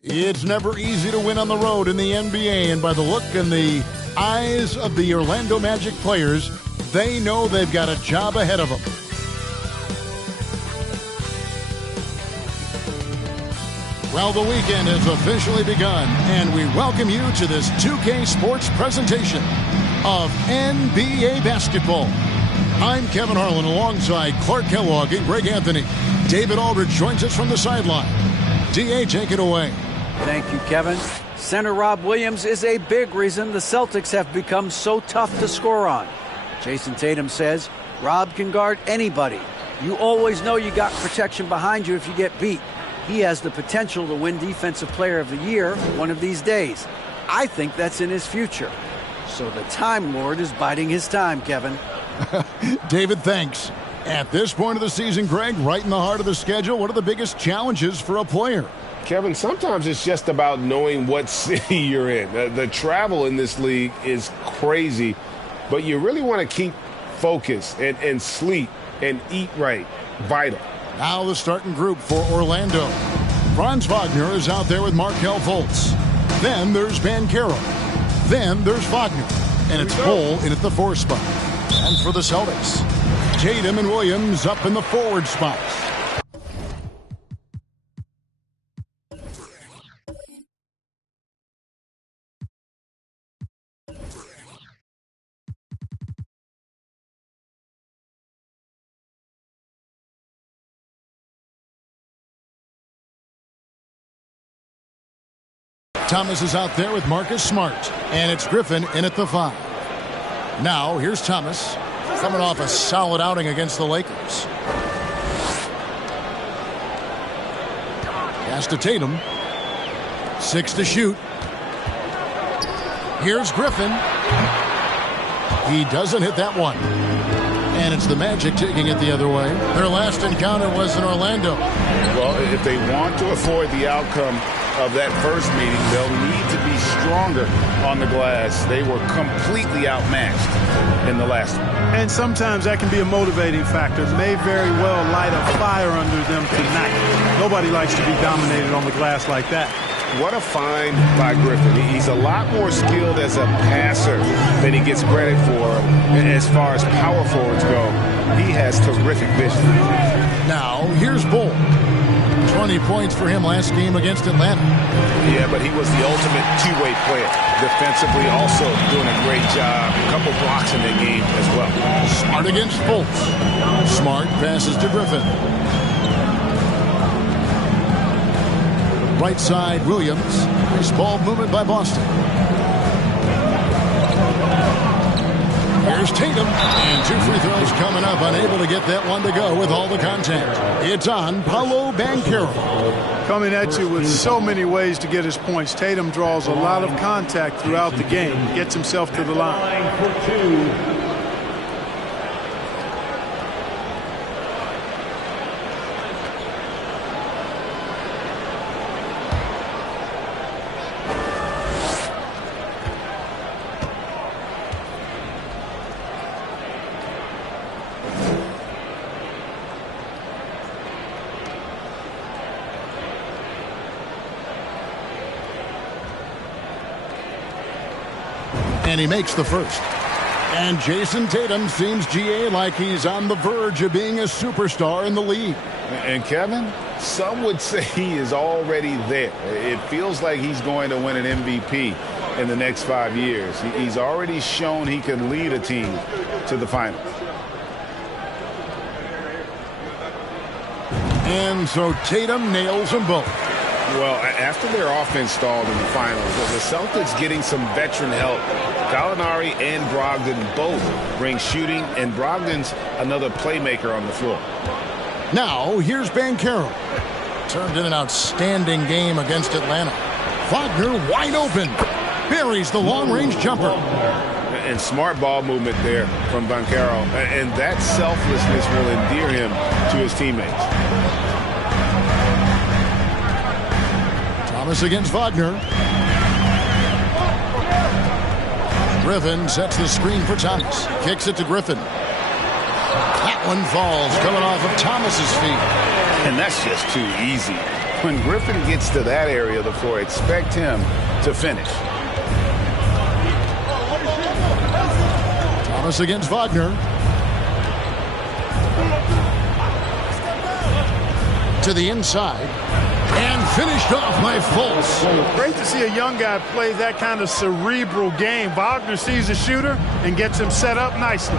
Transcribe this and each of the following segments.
It's never easy to win on the road in the NBA, and by the look in the eyes of the Orlando Magic players, they know they've got a job ahead of them. Well, the weekend has officially begun, and we welcome you to this 2K Sports presentation of NBA basketball. I'm Kevin Harlan alongside Clark Kellogg and Greg Anthony. David Aldridge joins us from the sideline. DA, take it away. Thank you, Kevin. Center Rob Williams is a big reason the Celtics have become so tough to score on. Jason Tatum says Rob can guard anybody. You always know you got protection behind you if you get beat. He has the potential to win Defensive Player of the Year one of these days. I think that's in his future. So the Time Lord is biding his time, Kevin. David, thanks. At this point of the season, Greg, right in the heart of the schedule, what are the biggest challenges for a player? Kevin, sometimes it's just about knowing what city you're in. The travel in this league is crazy, but you really want to keep focus and sleep and eat right. Vital. Now the starting group for Orlando. Franz Wagner is out there with Markelle Fultz. Then there's Banchero. Then there's Wagner. And it's Bull in at the 4 spot. And for the Celtics, Tatum and Williams up in the forward spots. Thomas is out there with Marcus Smart. And it's Griffin in at the 5. Now, here's Thomas, coming off a solid outing against the Lakers. Pass to Tatum. 6 to shoot. Here's Griffin. He doesn't hit that one. And it's the Magic taking it the other way. Their last encounter was in Orlando. Well, if they want to avoid the outcome of that first meeting, they'll need to be stronger on the glass. They were completely outmatched in the last one. And sometimes that can be a motivating factor. May very well light a fire under them tonight. Nobody likes to be dominated on the glass like that. What a find by Griffin. He's a lot more skilled as a passer than he gets credit for as far as power forwards go. He has terrific vision. Now, here's Bull. 20 points for him last game against Atlanta. Yeah, but he was the ultimate two-way player. Defensively, also doing a great job. A couple blocks in that game as well. Smart against Fultz. Smart passes to Griffin. Right side, Williams. Nice ball movement by Boston. Here's Tatum. And 2 free throws coming up. Unable to get that one to go with all the contact. It's on Paolo Banchero. Coming at you with so many ways to get his points. Tatum draws a lot of contact throughout the game. Gets himself to the line. And he makes the first. And Jason Tatum seems, GA, like he's on the verge of being a superstar in the league. And Kevin, some would say he is already there. It feels like he's going to win an MVP in the next 5 years. He's already shown he can lead a team to the finals. And so Tatum nails them both. Well, after their offense stalled in the finals, the Celtics getting some veteran help. Gallinari and Brogdon both bring shooting, and Brogdon's another playmaker on the floor. Now, here's Banchero. Turned in an outstanding game against Atlanta. Wagner wide open. Buries the long-range jumper. And smart ball movement there from Banchero. And that selflessness will endear him to his teammates. Thomas against Wagner. Griffin sets the screen for Thomas. Kicks it to Griffin. That one falls, coming off of Thomas's feet. And that's just too easy When Griffin gets to that area of the floor, expect him to finish. Thomas against Wagner. To the inside. And finished off by Fultz. Great to see a young guy play that kind of cerebral game. Wagner sees the shooter and gets him set up nicely.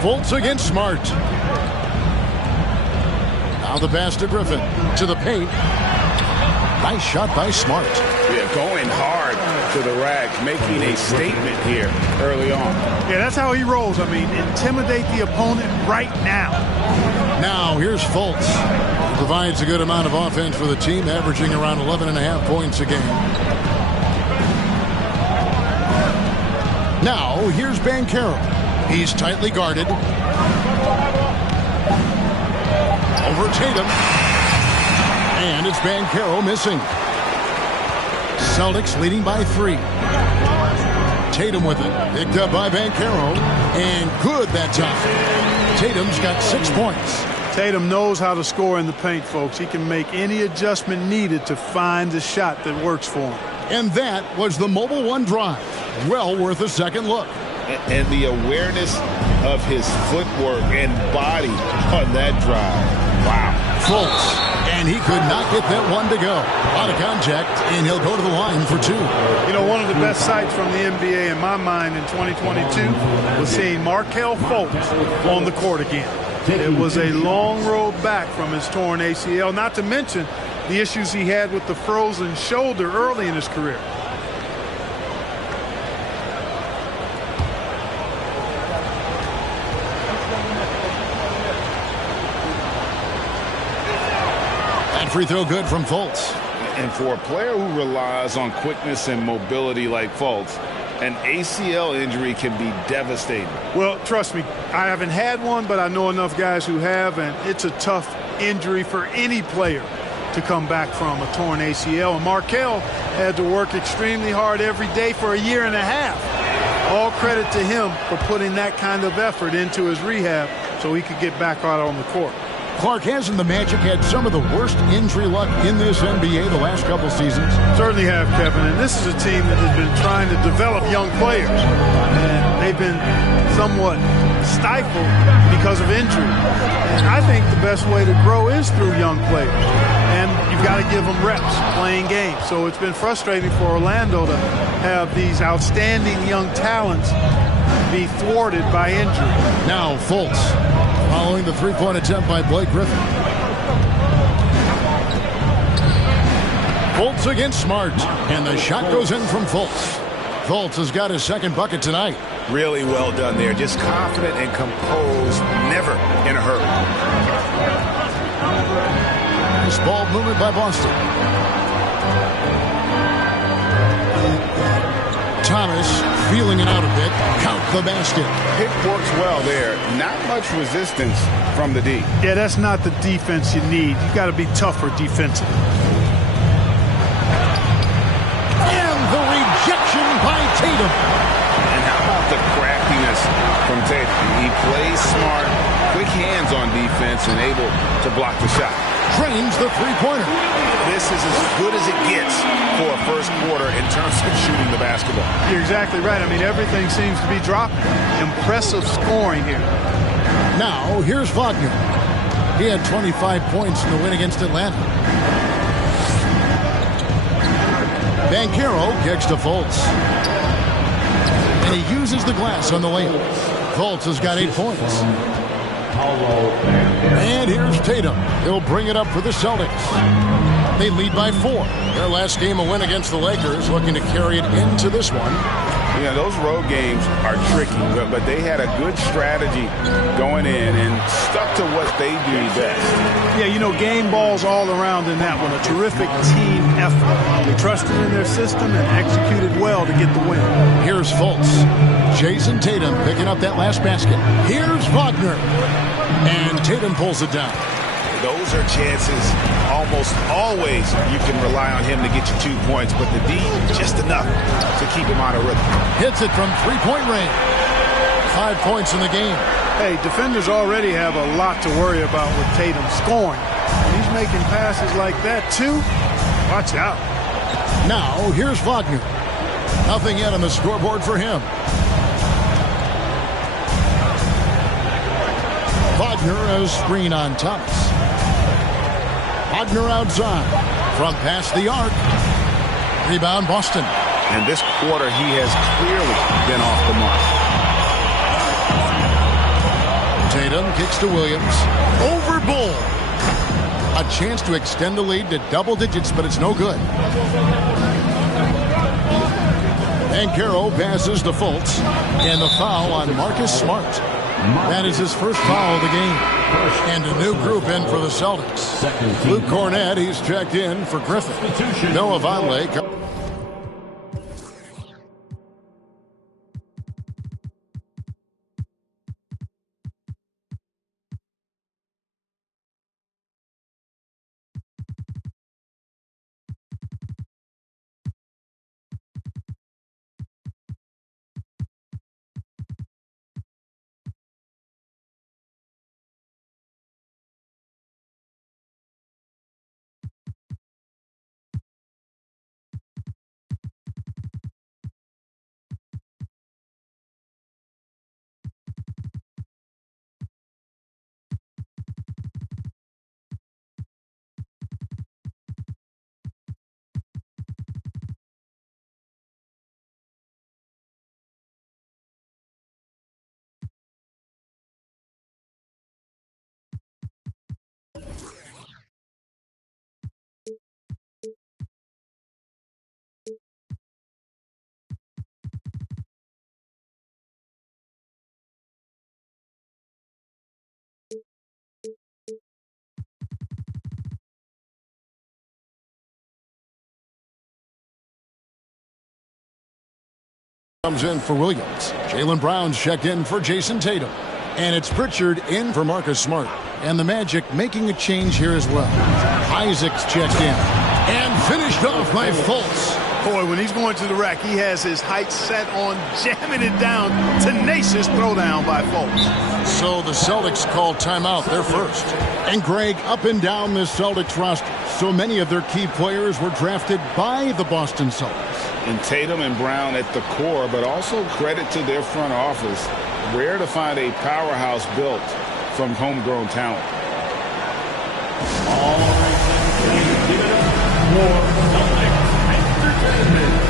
Fultz against Smart. Now the pass to Griffin. To the paint. Nice shot by Smart. Yeah, going hard to the rack, making a statement here early on. Yeah, that's how he rolls. I mean, intimidate the opponent right now. Now here's Fultz. He provides a good amount of offense for the team, averaging around 11.5 points a game. Now here's Banchero. He's tightly guarded. Over Tatum. And it's Banchero missing. Celtics leading by 3. Tatum with it. Picked up by Banchero. And good that time. Tatum's got 6 points. Tatum knows how to score in the paint, folks. He can make any adjustment needed to find the shot that works for him. And that was the Mobile One drive. Well worth a second look. And the awareness of his footwork and body on that drive. Wow. Fultz. And he could not get that one to go. Out of contact, and he'll go to the line for 2. You know, one of the best sights from the NBA in my mind in 2022 was seeing Markelle Fultz on the court again. It was a long road back from his torn ACL, not to mention the issues he had with the frozen shoulder early in his career. That free throw good from Fultz. And for a player who relies on quickness and mobility like Fultz, an ACL injury can be devastating. Well, trust me, I haven't had one, but I know enough guys who have, and it's a tough injury for any player to come back from, a torn ACL. And Markelle had to work extremely hard every day for a year and a half. All credit to him for putting that kind of effort into his rehab so he could get back out on the court. Clark, hasn't the Magic had some of the worst injury luck in this NBA the last couple seasons? Certainly have, Kevin. And this is a team that has been trying to develop young players. And they've been somewhat stifled because of injury. And I think the best way to grow is through young players. And you've got to give them reps, playing games. So it's been frustrating for Orlando to have these outstanding young talents be thwarted by injury. Now Fultz. Following the three-point attempt by Blake Griffin. Fultz against Smart. And the shot goes in from Fultz. Fultz has got his second bucket tonight. Really well done there. Just confident and composed. Never in a hurry. Nice ball movement by Boston. Thomas feeling it out a bit. Count the basket. Pick works well there. Not much resistance from the D. Yeah, that's not the defense you need. You got to be tougher defensively. And the rejection by Tatum. And how about the craftiness from Tatum? He plays smart, quick hands on defense, and able to block the shot. Drains the three-pointer. This is as good as it gets for a first quarter in terms of shooting the basketball. You're exactly right. I mean, everything seems to be dropping. Impressive scoring here. Now, here's Wagner. He had 25 points in the win against Atlanta. Banchero kicks to Fultz. And he uses the glass on the layup. Fultz has got 8 points. And here's Tatum. He'll bring it up for the Celtics. They lead by 4. Their last game, a win against the Lakers, looking to carry it into this one. Yeah, those road games are tricky, but they had a good strategy going in and stuck to what they do best. Yeah, you know, game balls all around in that one. A terrific team effort. They trusted in their system and executed well to get the win. Here's Fultz. Jason Tatum picking up that last basket. Here's Wagner. And Tatum pulls it down. Those are chances almost always you can rely on him to get you 2 points, but the D, just enough to keep him out of rhythm. Hits it from three-point range. 5 points in the game. Hey, defenders already have a lot to worry about with Tatum scoring. When he's making passes like that, too, watch out. Now, here's Wagner. Nothing yet on the scoreboard for him. Wagner has screen on Thomas. Wagner outside. From past the arc. Rebound, Boston. And this quarter, he has clearly been off the mark. Tatum kicks to Williams. Over Bull. A chance to extend the lead to double digits, but it's no good. And Carroll passes to Fultz. And the foul on Marcus Smart. That is his first foul of the game. And a new group in for the Celtics. Luke Cornett, he's checked in for Griffin. Noah Vonleh. Comes in for Williams. Jaylen Brown's checked in for Jason Tatum. And it's Pritchard in for Marcus Smart. And the Magic making a change here as well. Isaac's checked in. And finished off by Fultz. Boy, when he's going to the rack, he has his height set on jamming it down. Tenacious throwdown by Fultz. So the Celtics call timeout, their first. And Greg, up and down the Celtics roster, so many of their key players were drafted by the Boston Celtics. And Tatum and Brown at the core, but also credit to their front office. Rare to find a powerhouse built from homegrown talent. All right, give it up for Celtics Entertainment.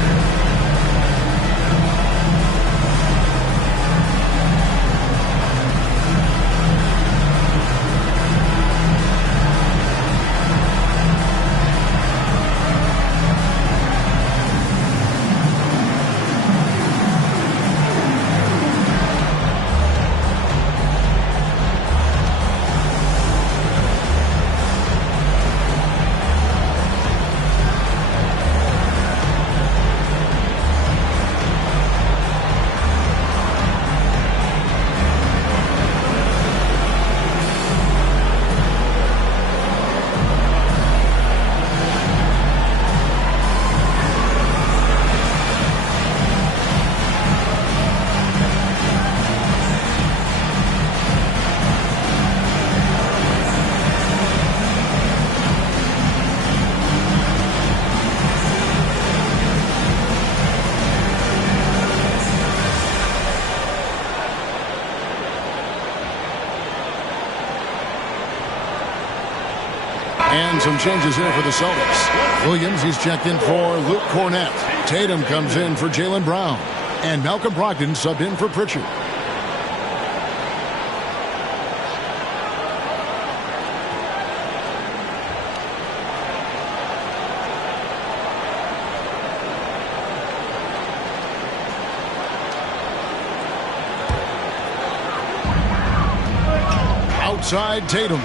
And some changes here for the Celtics. Williams, he's checked in for Luke Cornett. Tatum comes in for Jaylen Brown. And Malcolm Brogdon subbed in for Pritchard. Outside Tatum.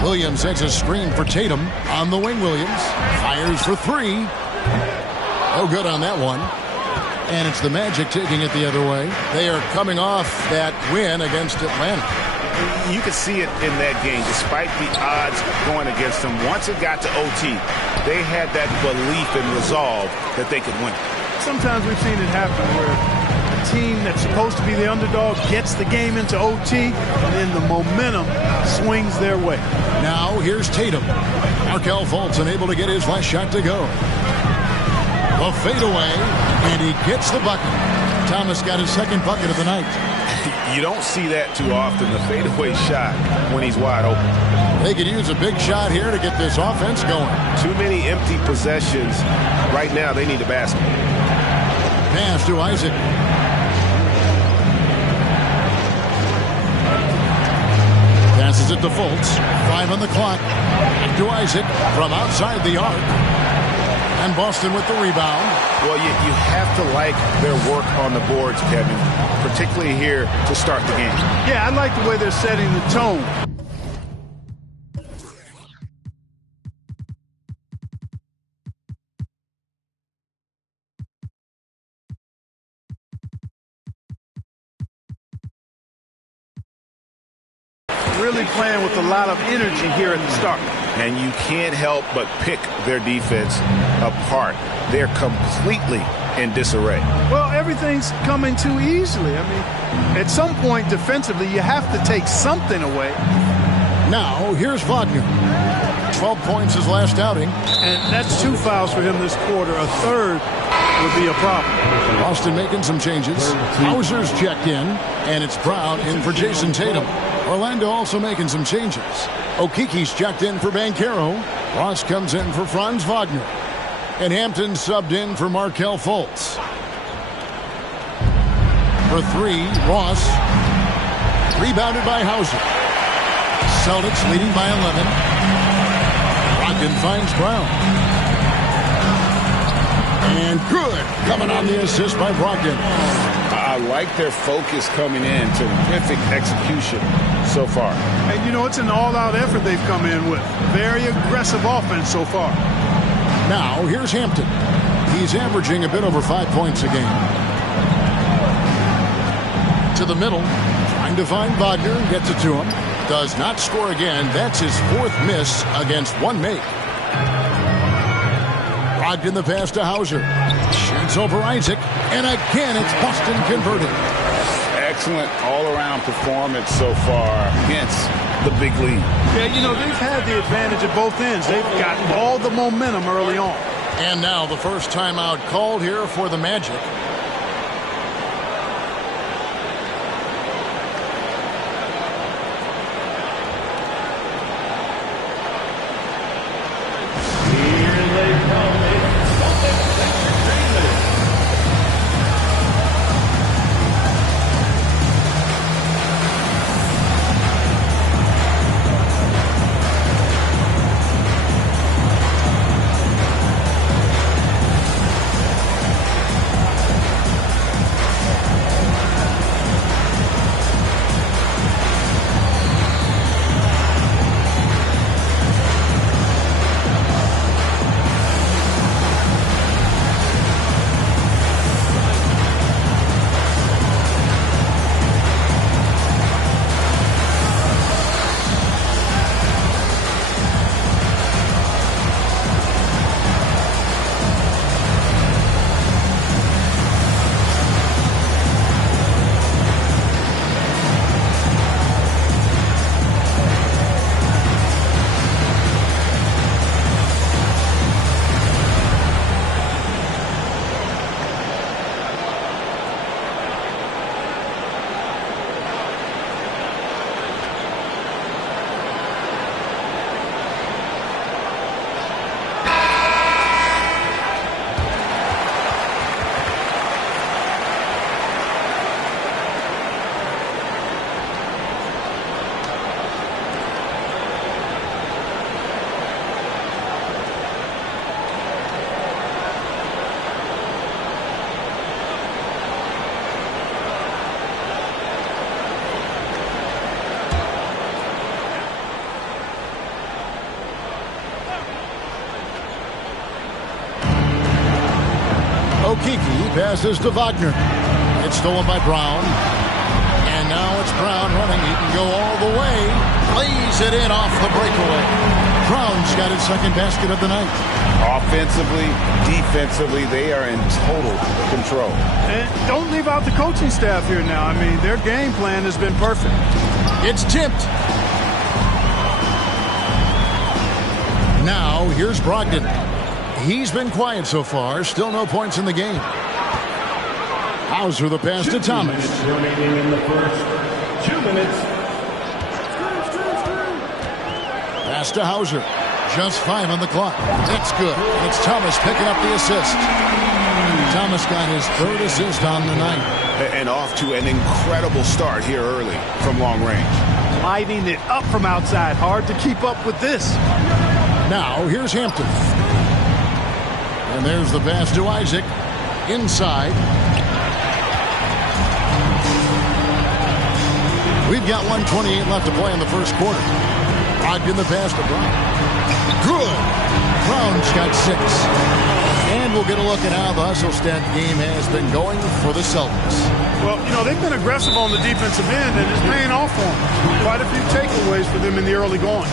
Williams sets a screen for Tatum on the wing. Williams fires for three. Oh, good on that one. And it's the Magic taking it the other way. They are coming off that win against Atlanta. You could see it in that game, despite the odds going against them. Once it got to OT, they had that belief and resolve that they could win. Sometimes we've seen it happen where a team that's supposed to be the underdog gets the game into OT, and then the momentum swings their way. Now here's Tatum. Markelle Fultz unable to get his last shot to go. The fadeaway, and he gets the bucket. Thomas got his second bucket of the night. You don't see that too often, the fadeaway shot when he's wide open. They could use a big shot here to get this offense going. Too many empty possessions. Right now, they need a basket. Pass to Isaac. Passes it to Fultz. 5 on the clock. To Isaac from outside the arc. And Boston with the rebound. Well, you have to like their work on the boards, Kevin, particularly here to start the game. Yeah, I like the way they're setting the tone. Really playing with a lot of energy here at the start. And you can't help but pick their defense apart. They're completely in disarray. Well, everything's coming too easily. I mean, at some point defensively, you have to take something away. Now, here's Wagner. 12 points his last outing. And that's 2 fouls for him this quarter. A third would be a problem. Boston making some changes. Hauser's checked in, and it's Brown in for Jason Tatum. Orlando also making some changes. Okiki's checked in for Banchero. Ross comes in for Franz Wagner. And Hampton subbed in for Markelle Fultz. For 3, Ross. Rebounded by Hauser. Celtics leading by 11. Brogdon finds Brown. And good. Coming on the assist by Brogdon. I like their focus coming in. Terrific execution so far. And, you know, it's an all-out effort they've come in with. Very aggressive offense so far. Now, here's Hampton. He's averaging a bit over 5 points a game. To the middle. Trying to find Wagner. Gets it to him. Does not score again. That's his 4th miss against 1 make. Brogdon the pass to Hauser. Shoots over Isaac. And again, it's Boston converted. Excellent all-around performance so far against the big lead. Yeah, you know, they've had the advantage at both ends. They've gotten all the momentum early on. And now the first timeout called here for the Magic. Okiki passes to Wagner. It's stolen by Brown. And And now it's Brown running. He can go all the way. Lays it in off the breakaway. Brown's got his second basket of the night. Offensively, defensively, they are in total control. And don't leave out the coaching staff here now. I mean, their game plan has been perfect. It's tipped. Now, here's Brogdon. He's been quiet so far. Still no points in the game. Hauser the pass to Thomas. Remaining in the first 2 minutes. Pass to Hauser. Just 5 on the clock. That's good. And it's Thomas picking up the assist. Thomas got his third assist on the night. And off to an incredible start here early from long range. Lighting it up from outside. Hard to keep up with this. Now, here's Hampton. And there's the pass to Isaac. Inside. We've got 1:28 left to play in the first quarter. Brogdon the pass to Brown. Good. Brown's got 6. And we'll get a look at how the Hustlestat game has been going for the Celtics. Well, you know, they've been aggressive on the defensive end, and it's paying off for them. Quite a few takeaways for them in the early going.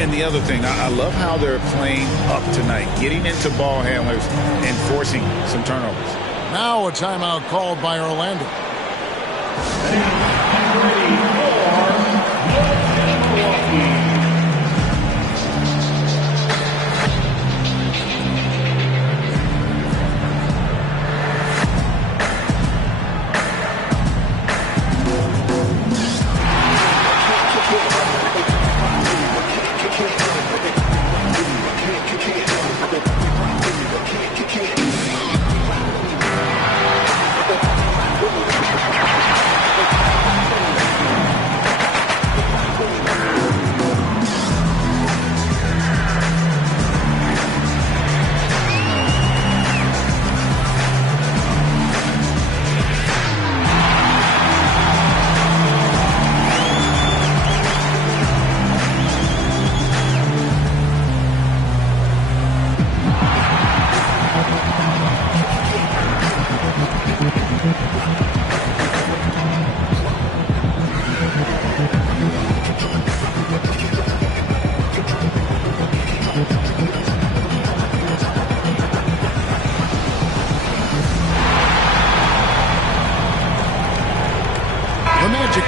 And the other thing, I love how they're playing up tonight, getting into ball handlers and forcing some turnovers. Now a timeout called by Orlando. Ready for Milwaukee.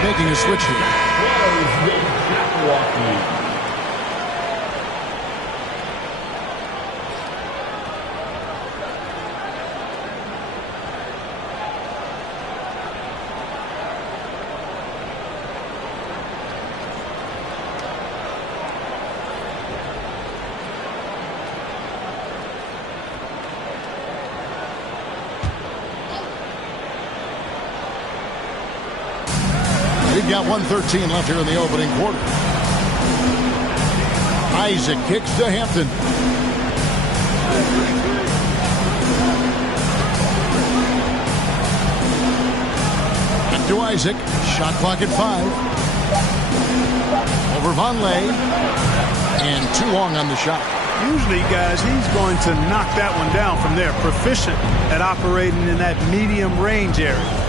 Making a switch here. Milwaukee. We've got 1:13 left here in the opening quarter. Isaac kicks to Hampton. Back to Isaac. Shot clock at 5. Over Vonleh. And too long on the shot. Usually, guys, he's going to knock that one down from there. Proficient at operating in that medium range area.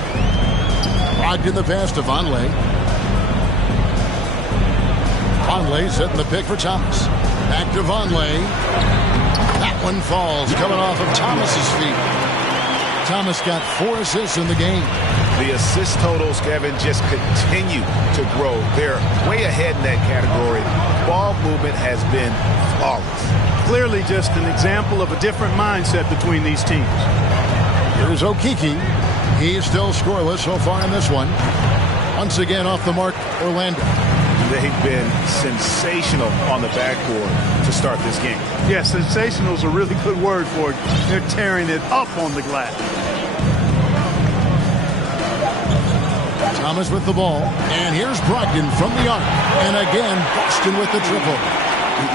Brogdon the pass to Vonleh. Vonleh setting the pick for Thomas. Back to Vonleh. That one falls, coming off of Thomas's feet. Thomas got 4 assists in the game. The assist totals, Kevin, just continue to grow. They're way ahead in that category. Ball movement has been flawless. Clearly just an example of a different mindset between these teams. Here's Okeke. He is still scoreless so far in this one. Once again off the mark, Orlando. They've been sensational on the backboard to start this game. Yeah, sensational is a really good word for it. They're tearing it up on the glass. Thomas with the ball. And here's Brogdon from the arc. And again, Boston with the triple.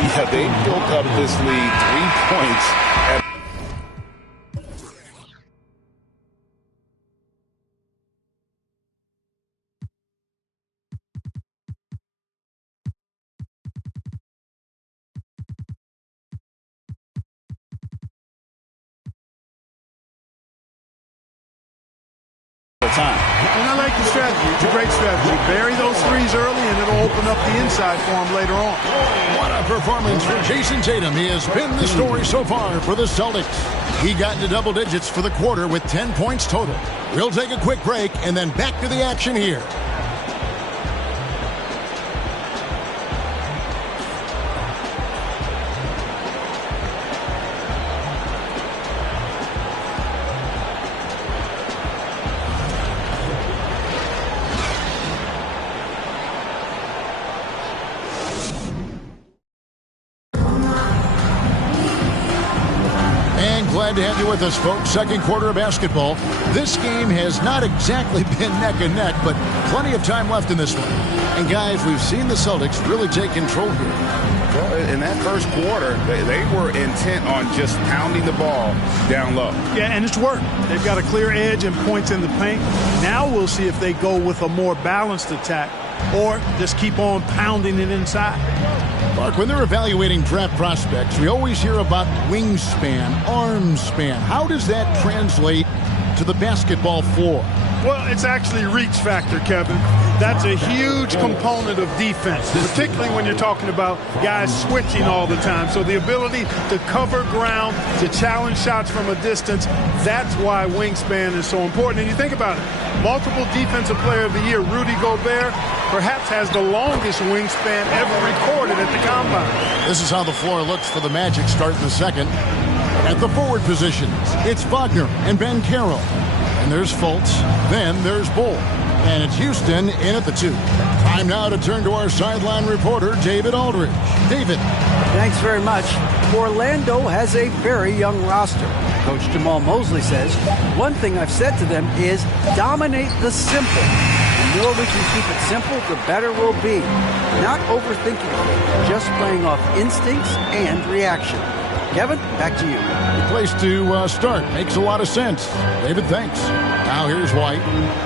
Yeah, they built up this lead 3 points at time. And I like the strategy. It's a great strategy. Bury those threes early, and it'll open up the inside for him later on. What a performance for Jason Tatum. He has been the story so far for the Celtics. He got into double digits for the quarter with 10 points total. We'll take a quick break and then back to the action here. Glad to have you with us, folks. Second quarter of basketball. This game has not exactly been neck and neck, but plenty of time left in this one. And guys, we've seen the Celtics really take control here. Well, in that first quarter, they were intent on just pounding the ball down low. Yeah, and it's worked. They've got a clear edge and points in the paint. Now we'll see if they go with a more balanced attack or just keep on pounding it inside. Mark, when they're evaluating draft prospects, we always hear about wingspan, arm span. How does that translate to the basketball floor? Well, it's actually reach factor, Kevin. That's a huge component of defense, particularly when you're talking about guys switching all the time. So the ability to cover ground, to challenge shots from a distance, that's why wingspan is so important. And you think about it, multiple Defensive Player of the Year, Rudy Gobert, perhaps has the longest wingspan ever recorded at the Combine. This is how the floor looks for the Magic start in the second. At the forward positions, it's Wagner and Ben Carroll. And there's Fultz. Then there's Bull. And it's Houston in at the 2. Time now to turn to our sideline reporter, David Aldridge. David. Thanks very much. Orlando has a very young roster. Coach Jamal Mosley says, one thing I've said to them is dominate the simple. The more we can keep it simple, the better we'll be. Not overthinking it, just playing off instincts and reaction. Kevin, back to you. The place to start. Makes a lot of sense. David, thanks. Now here's White.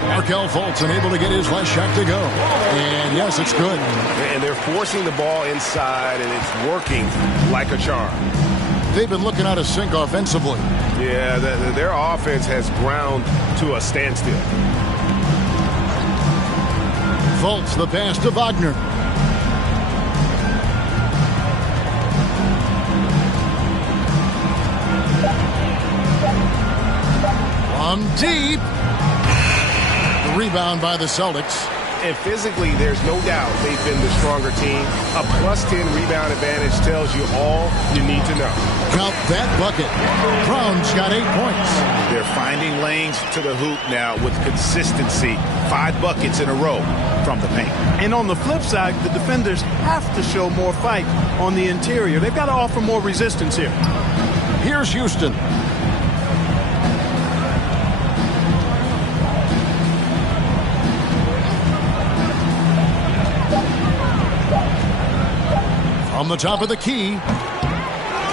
Markelle Fultz unable to get his last shot to go. And yes, it's good. And they're forcing the ball inside, and it's working like a charm. They've been looking out of sync offensively. Yeah, their offense has ground to a standstill. Fultz, the pass to Wagner. From deep. The rebound by the Celtics. And physically, there's no doubt they've been the stronger team. A +10 rebound advantage tells you all you need to know. Count that bucket. Brown's got 8 points. They're finding lanes to the hoop now with consistency. 5 buckets in a row from the paint. And on the flip side, the defenders have to show more fight on the interior. They've got to offer more resistance here. Here's Houston. On the top of the key.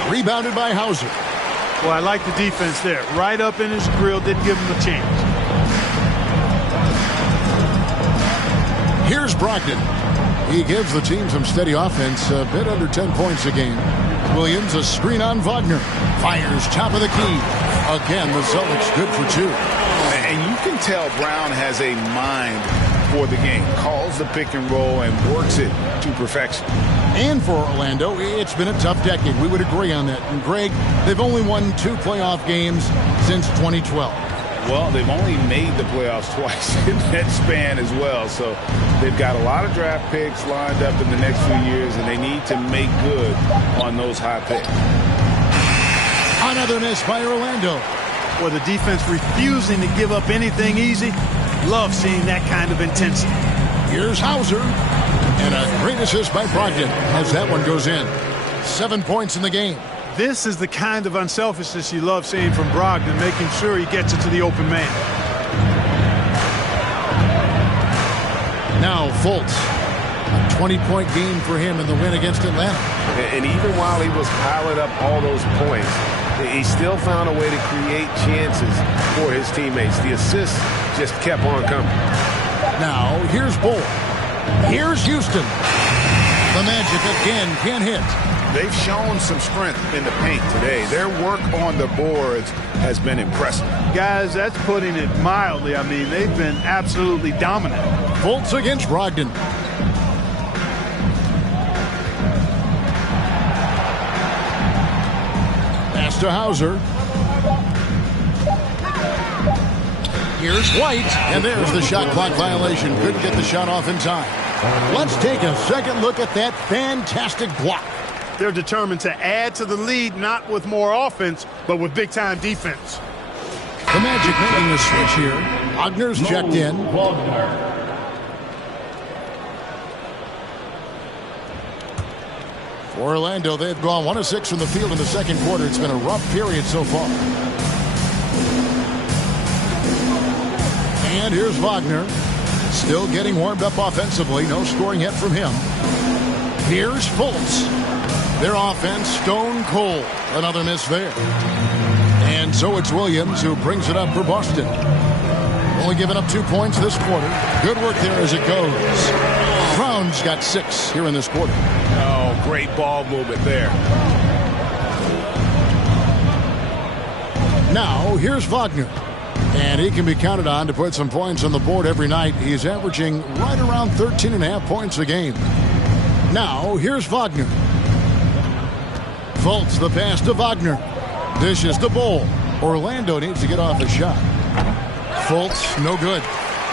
Rebounded by Hauser. Well, I like the defense there. Right up in his grill, didn't give him a chance. Here's Brogdon. He gives the team some steady offense, a bit under 10 points a game. Williams, a screen on Wagner. Fires top of the key. Again, the Celtics good for 2. And you can tell Brown has a mind for the game. Calls the pick and roll and works it to perfection. And for Orlando, it's been a tough decade. We would agree on that. And Greg, they've only won 2 playoff games since 2012. Well, they've only made the playoffs twice in that span as well. So they've got a lot of draft picks lined up in the next few years, and they need to make good on those high picks. Another miss by Orlando. Well, the defense refusing to give up anything easy. Love seeing that kind of intensity. Here's Hauser. And a great assist by Brogdon as that one goes in. 7 points in the game. This is the kind of unselfishness you love seeing from Brogdon, making sure he gets it to the open man. Now Fultz. A 20-point game for him in the win against Atlanta. And even while he was piling up all those points, he still found a way to create chances for his teammates. The assists just kept on coming. Now here's Bull. Here's Houston. The Magic again can't hit. they've shown some strength in the paint today. Their work on the boards has been impressive. Guys, that's putting it mildly. I mean, they've been absolutely dominant. Fultz against Brogdon. Pass to Hauser. Here's White, and there's the shot clock violation. Couldn't get the shot off in time. Let's take a second look at that fantastic block. They're determined to add to the lead, not with more offense, but with big-time defense. The Magic making a switch here. Wagner's checked in. For Orlando, they've gone 1 of 6 from the field in the second quarter. It's been a rough period so far. And here's Wagner. Still getting warmed up offensively. No scoring yet from him. Here's Fultz. Their offense stone cold. Another miss there. And so it's Williams who brings it up for Boston. Only giving up 2 points this quarter. Good work there as it goes. Brown's got 6 here in this quarter. Oh, great ball movement there. Now, here's Wagner. And he can be counted on to put some points on the board every night. He's averaging right around 13.5 points a game. Now, here's Wagner. Fultz the pass to Wagner. Dishes the Bowl. Orlando needs to get off a shot. Fultz, no good.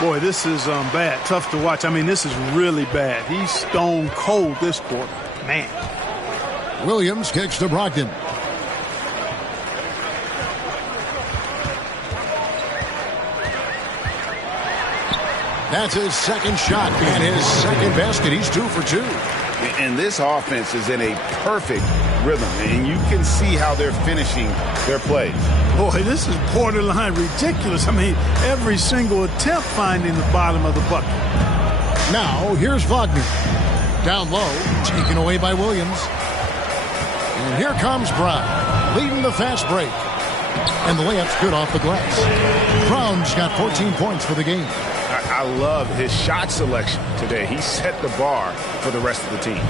Boy, this is bad. Tough to watch. I mean, this is really bad. He's stone cold this quarter. Man. Williams kicks to Brogdon. That's his second shot and his second basket. He's 2 for 2. And this offense is in a perfect rhythm, and you can see how they're finishing their plays. Boy, this is borderline ridiculous. I mean, every single attempt finding the bottom of the bucket. Now, here's Wagner. Down low, taken away by Williams. And here comes Brown, leading the fast break. And the layup's good off the glass. Brown's got 14 points for the game. I love his shot selection today. He set the bar for the rest of the team.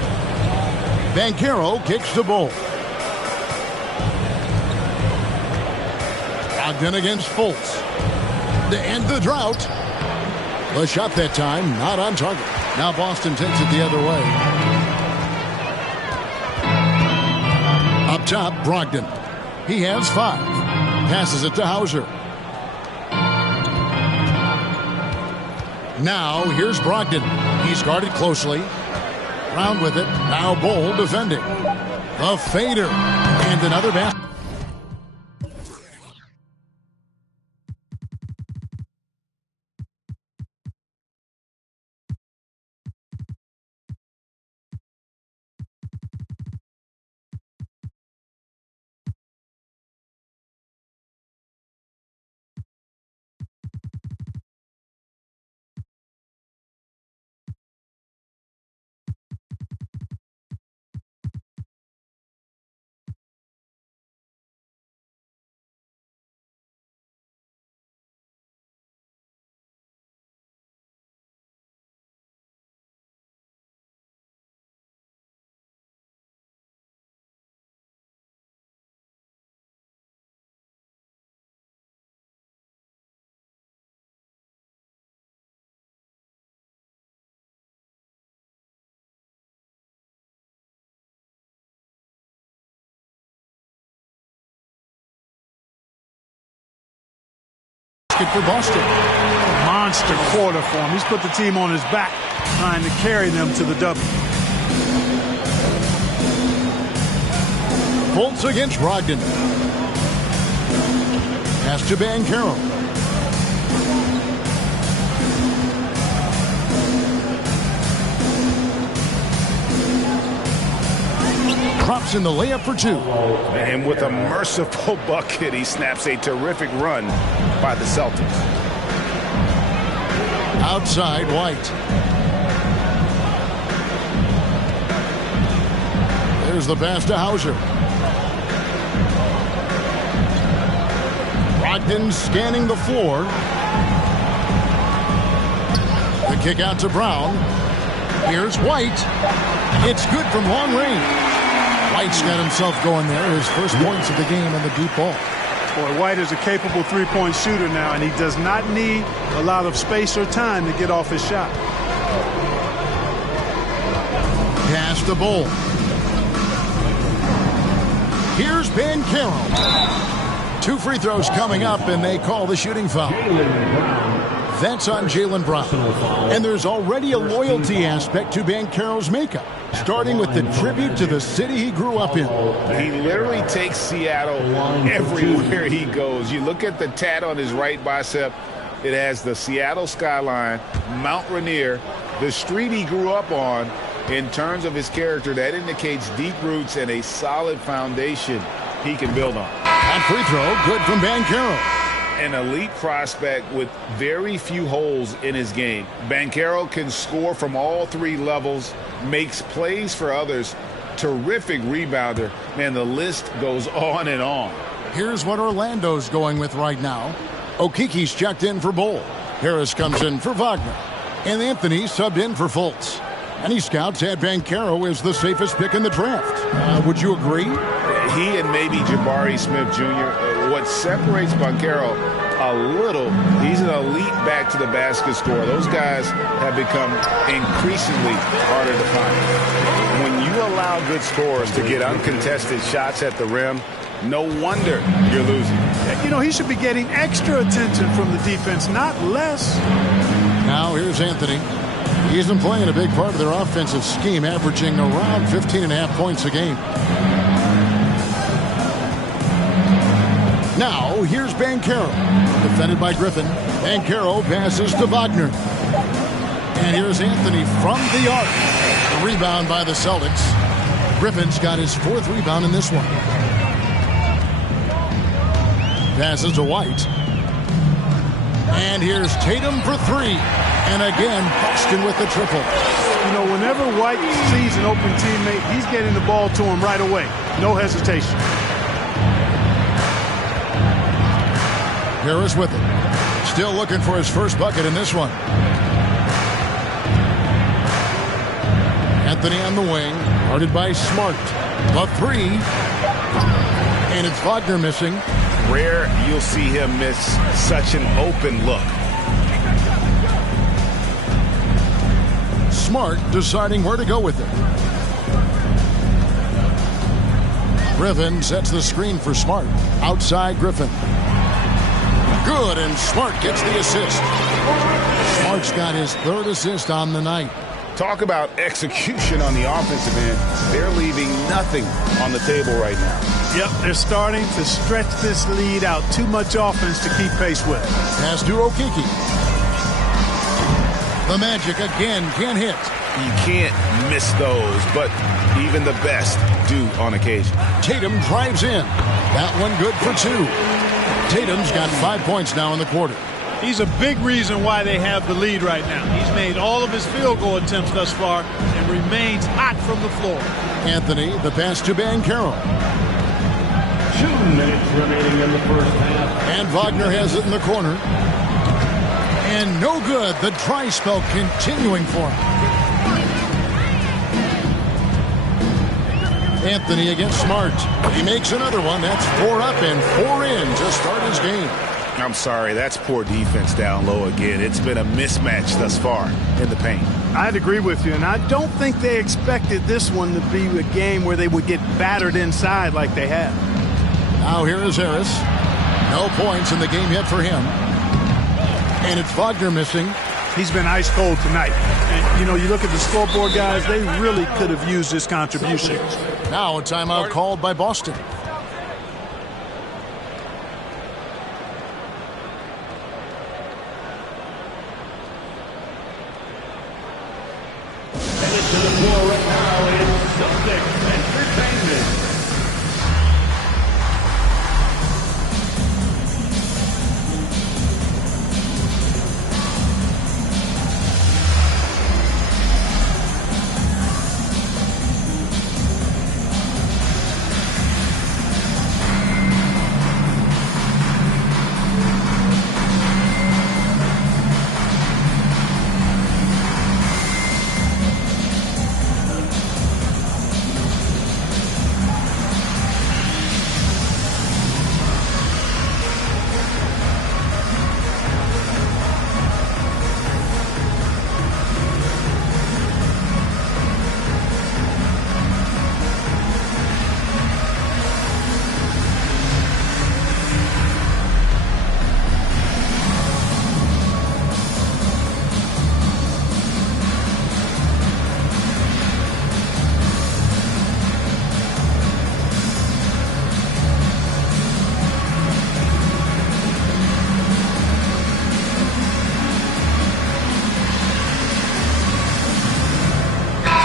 Banchero kicks the Bowl. Brogdon against Fultz. To end the drought. The shot that time, not on target. Now Boston takes it the other way. Up top, Brogdon. He has 5. Passes it to Hauser. Now, here's Brogdon. He's guarded closely. Round with it. Now Bowl defending. The fader. And another basket. For Boston. Monster quarter for him. He's put the team on his back, trying to carry them to the W. Fultz against Brogdon. Pass to Banchero. Drops in the layup for 2. And with a merciful bucket, he snaps a terrific run by the Celtics. Outside, White. There's the pass to Hauser. Brogdon scanning the floor. The kick out to Brown. Here's White. It's good from long range. White's got himself going there. His first points of the game on the deep ball. Boy, White is a capable three-point shooter now, and he does not need a lot of space or time to get off his shot. Pass to Bull. Here's Banchero. 2 free throws coming up, and they call the shooting foul. That's on Jaylen Brown. And there's already a loyalty aspect to Banchero's makeup, starting with the tribute to the city he grew up in. He literally takes Seattle everywhere he goes. You look at the tat on his right bicep. It has the Seattle skyline, Mount Rainier, the street he grew up on. In terms of his character, that indicates deep roots and a solid foundation he can build on. That free throw, good from Banchero. An elite prospect with very few holes in his game. Banchero can score from all 3 levels, makes plays for others, terrific rebounder. Man, the list goes on and on. Here's what Orlando's going with right now. Okiki's checked in for Bull. Harris comes in for Wagner. And Anthony subbed in for Fultz. Any scouts had Banchero as the safest pick in the draft. Would you agree? He and maybe Jabari Smith Jr. What separates Banchero a little, he's an elite back to the basket scorer. Those guys have become increasingly harder to find. When you allow good scorers to get uncontested shots at the rim, no wonder you're losing. You know, he should be getting extra attention from the defense, not less. Now here's Anthony. He's been playing a big part of their offensive scheme, averaging around 15.5 points a game. Now, here's Banchero. Defended by Griffin. Banchero passes to Wagner. And here's Anthony from the arc. The rebound by the Celtics. Griffin's got his 4th rebound in this one. Passes to White. And here's Tatum for 3. And again, Boston with the triple. You know, whenever White sees an open teammate, he's getting the ball to him right away. No hesitation. Harris with it. Still looking for his first bucket in this one. Anthony on the wing. Guarded by Smart. The 3. And it's Wagner missing. Rare you'll see him miss such an open look. Smart deciding where to go with it. Griffin sets the screen for Smart. Outside Griffin. Good, and Smart gets the assist. Smart's got his 3rd assist on the night. Talk about execution on the offensive end. They're leaving nothing on the table right now. Yep, they're starting to stretch this lead out. Too much offense to keep pace with. Pass to Okiki. The Magic again can't hit. You can't miss those, but even the best do on occasion. Tatum drives in. That one good for 2. Tatum's got 5 points now in the quarter. He's a big reason why they have the lead right now. He's made all of his field goal attempts thus far and remains hot from the floor. Anthony, the pass to Banchero. 2 minutes remaining in the first half. And Wagner has it in the corner. And no good. The dry spell continuing for him. Anthony against Smart. He makes another one. That's 4 up and 4 in to start his game. I'm sorry, that's poor defense down low again. It's been a mismatch thus far in the paint. I'd agree with you, and I don't think they expected this one to be a game where they would get battered inside like they have. Now here is Harris. No points in the game yet for him. And it's Wagner missing. He's been ice cold tonight. And, you know, you look at the scoreboard, guys, they really could have used this contribution. Now a timeout called by Boston. Headed to the floor right now is Celtics Entertainment.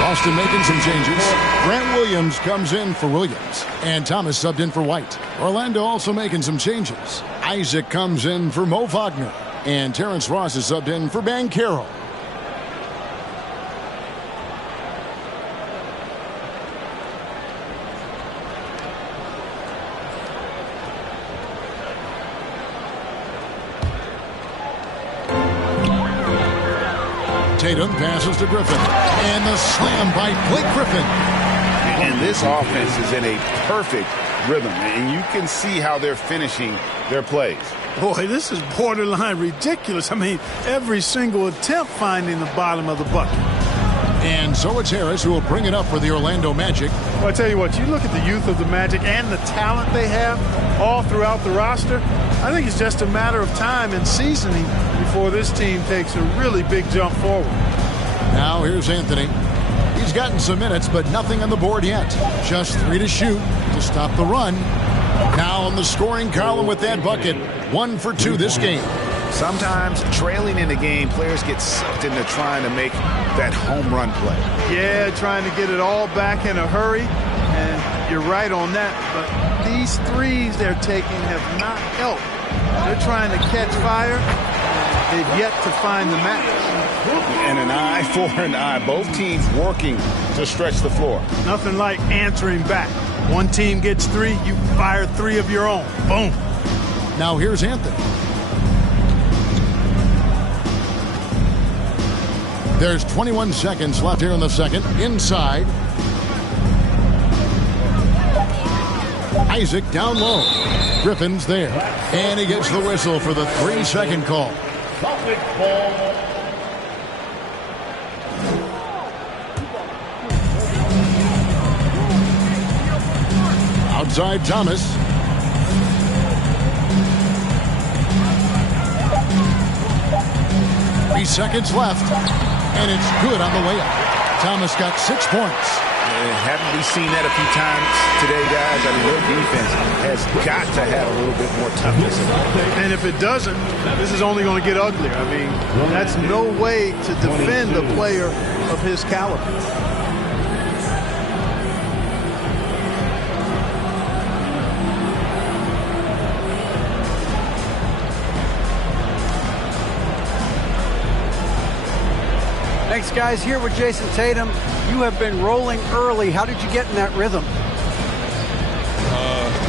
Boston making some changes. Grant Williams comes in for Williams, and Thomas subbed in for White. Orlando also making some changes. Isaac comes in for Mo Wagner, and Terrence Ross is subbed in for Banchero. Tatum passes to Griffin, and the slam by Blake Griffin. And this offense is in a perfect rhythm, and you can see how they're finishing their plays. Boy, this is borderline ridiculous. I mean, every single attempt finding the bottom of the bucket. And so it's Harris who will bring it up for the Orlando Magic. Well, I tell you what, you look at the youth of the Magic and the talent they have all throughout the roster. I think it's just a matter of time and seasoning before this team takes a really big jump forward. Now here's Anthony. He's gotten some minutes, but nothing on the board yet. Just 3 to shoot to stop the run. Now on the scoring column with that bucket. 1 for 2 this game. Sometimes trailing in the game, players get sucked into trying to make that home run play. Yeah, trying to get it all back in a hurry. And you're right on that. But these threes they're taking have not helped. They're trying to catch fire. They've yet to find the match. And an eye for an eye. Both teams working to stretch the floor. Nothing like answering back. One team gets 3, you fire 3 of your own. Boom. Now here's Anthony. There's 21 seconds left here in the second. Inside. Isaac down low. Griffin's there. And he gets the whistle for the 3-second call. Celtics ball. Outside Thomas. Three seconds left. And it's good on the way up. Thomas got 6 points. Haven't we seen that a few times today, guys? I mean, their defense has got to have a little bit more toughness. And if it doesn't, this is only going to get uglier. I mean, that's no way to defend a player of his caliber. Thanks, guys. Here with Jason Tatum. You have been rolling early. How did you get in that rhythm?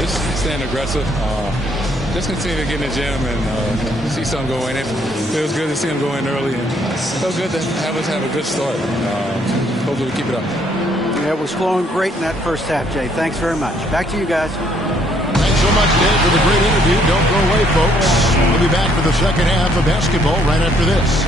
Just staying aggressive. Just continue to get in the gym and see something go in. It feels good to see them go in early. And it feels good to have us have a good start. Hopefully we keep it up. Yeah, it was flowing great in that first half, Jay. Thanks very much. Back to you guys. Thanks so much, Dave, for the great interview. Don't go away, folks. We'll be back for the second half of basketball right after this.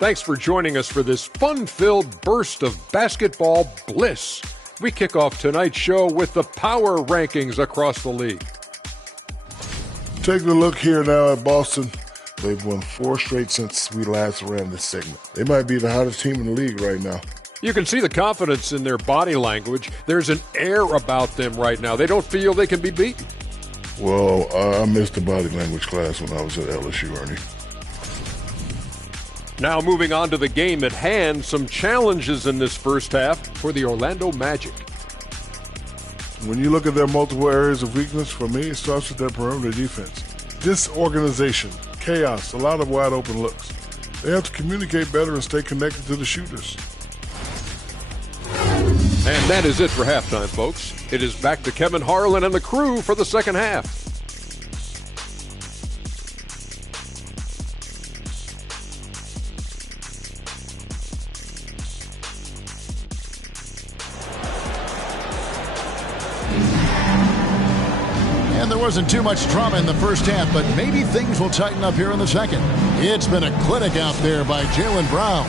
Thanks for joining us for this fun-filled burst of basketball bliss. We kick off tonight's show with the power rankings across the league. Taking a look here now at Boston. They've won 4 straight since we last ran this segment. They might be the hottest team in the league right now. You can see the confidence in their body language. There's an air about them right now. They don't feel they can be beaten. Well, I missed the body language class when I was at LSU, Ernie. Now moving on to the game at hand, some challenges in this first half for the Orlando Magic. When you look at their multiple areas of weakness, for me, it starts with their perimeter defense. Disorganization, chaos, a lot of wide open looks. They have to communicate better and stay connected to the shooters. And that is it for halftime, folks. It is back to Kevin Harlan and the crew for the second half. And there wasn't too much drama in the first half, but maybe things will tighten up here in the second. It's been a clinic out there by Jaylen Brown.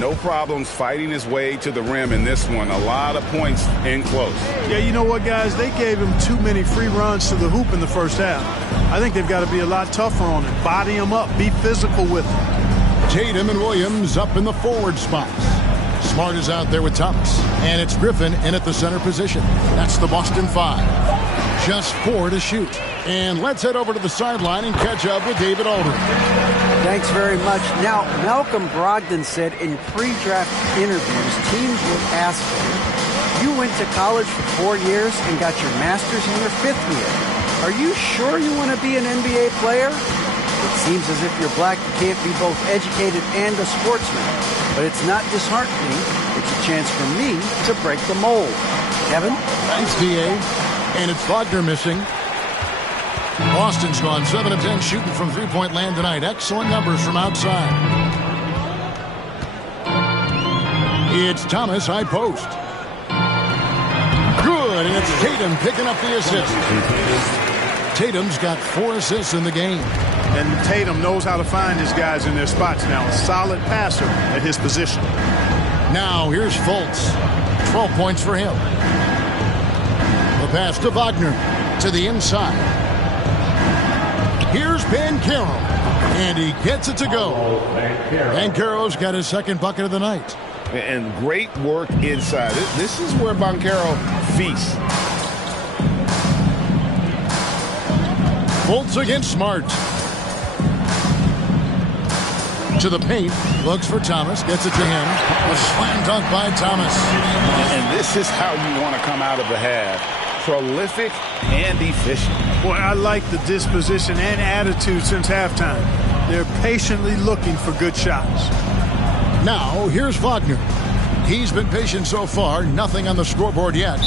No problems fighting his way to the rim in this one. A lot of points in close. Yeah, you know what, guys? They gave him too many free runs to the hoop in the first half. I think they've got to be a lot tougher on him. Body him up. Be physical with him. Tatum and Williams up in the forward spots. Smart is out there with Thomas. And it's Griffin in at the center position. That's the Boston Five. Just 4 to shoot. And let's head over to the sideline and catch up with David Aldridge. Thanks very much. Now, Malcolm Brogdon said in pre-draft interviews, teams would ask him, you went to college for 4 years and got your master's in your 5th year. Are you sure you want to be an NBA player? It seems as if you're black, you can't be both educated and a sportsman. But it's not disheartening. It's a chance for me to break the mold. Kevin? Thanks, D.A. And it's Wagner missing. Boston's gone 7 of 10 shooting from three-point land tonight. Excellent numbers from outside. It's Thomas, high post. Good, and it's Tatum picking up the assist. Tatum's got 4 assists in the game. And Tatum knows how to find his guys in their spots now. A solid passer at his position. Now here's Fultz. 12 points for him. The pass to Wagner to the inside. Here's Banchero, and he gets it to go. Banchero's got his second bucket of the night. And great work inside. This is where Banchero feasts. Fultz against Smart. To the paint, looks for Thomas, gets it to him. A slam dunk by Thomas. And this is how you want to come out of the half. Prolific and efficient. Boy, I like the disposition and attitude since halftime. They're patiently looking for good shots. Now, here's Wagner. He's been patient so far. Nothing on the scoreboard yet.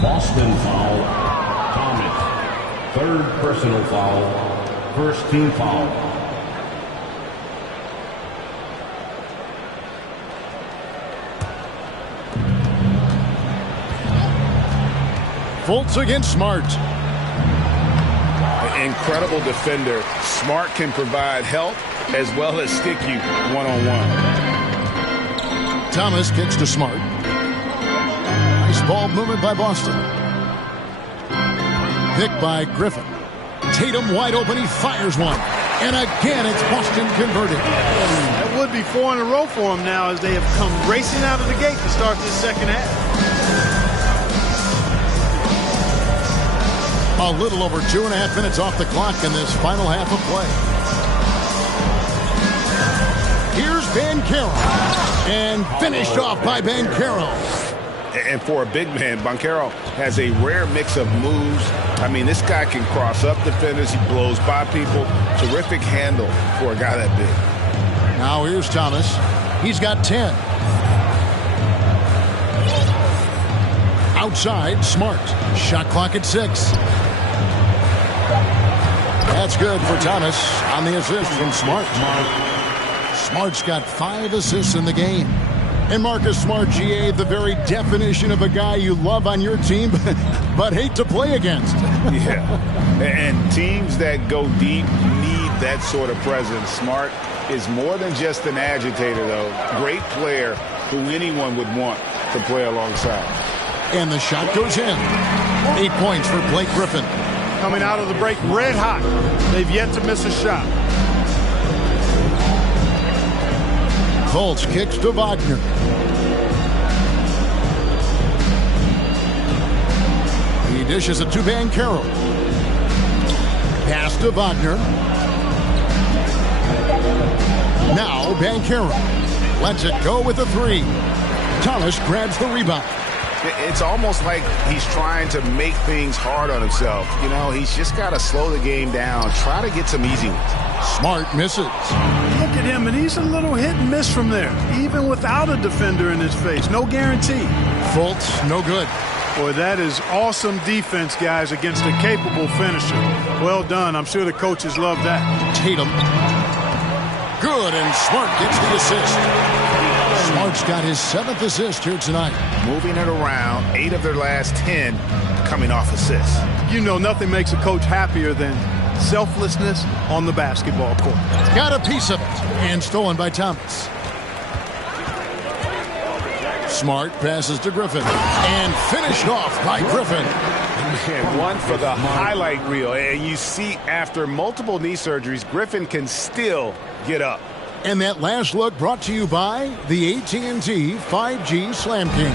Boston foul. Thomas. 3rd personal foul. First team foul. Fultz against Smart. Incredible defender. Smart can provide help as well as stick you one-on-one. Thomas kicks to Smart. Nice ball movement by Boston. Picked by Griffin. Tatum wide open. He fires one. And again, it's Boston converted. That would be 4 in a row for him now as they have come racing out of the gate to start this second half. A little over 2.5 minutes off the clock in this final half of play. Here's Banchero. And finished off by Banchero. And for a big man, Banchero has a rare mix of moves. I mean, this guy can cross up defenders. He blows by people. Terrific handle for a guy that big. Now here's Thomas. He's got 10. Outside, Smart. Shot clock at 6. That's good for Thomas on the assist from Smart. Smart's got 5 assists in the game. And Marcus Smart, GA, the very definition of a guy you love on your team, but hate to play against. Yeah. And teams that go deep need that sort of presence. Smart is more than just an agitator, though. Great player who anyone would want to play alongside. And the shot goes in. 8 points for Blake Griffin. Coming out of the break red hot. They've yet to miss a shot. Fultz kicks to Wagner. He dishes it to Banchero. Pass to Wagner. Now Banchero lets it go with the three. Thomas grabs the rebound. It's almost like he's trying to make things hard on himself. You know, he's just got to slow the game down, try to get some easy ones. Smart misses. Look at him, and he's a little hit and miss from there, even without a defender in his face. No guarantee. Fultz, no good. Boy, that is awesome defense, guys, against a capable finisher. Well done. I'm sure the coaches love that. Tatum. Good, and Smart gets the assist. Smart's got his 7th assist here tonight. Moving it around, 8 of their last 10 coming off assists. You know, nothing makes a coach happier than selflessness on the basketball court. Got a piece of it, and stolen by Thomas. Smart passes to Griffin, and finished off by Griffin. Man, one for the highlight reel. And you see, after multiple knee surgeries, Griffin can still get up. And that last look brought to you by the AT&T 5G Slam King.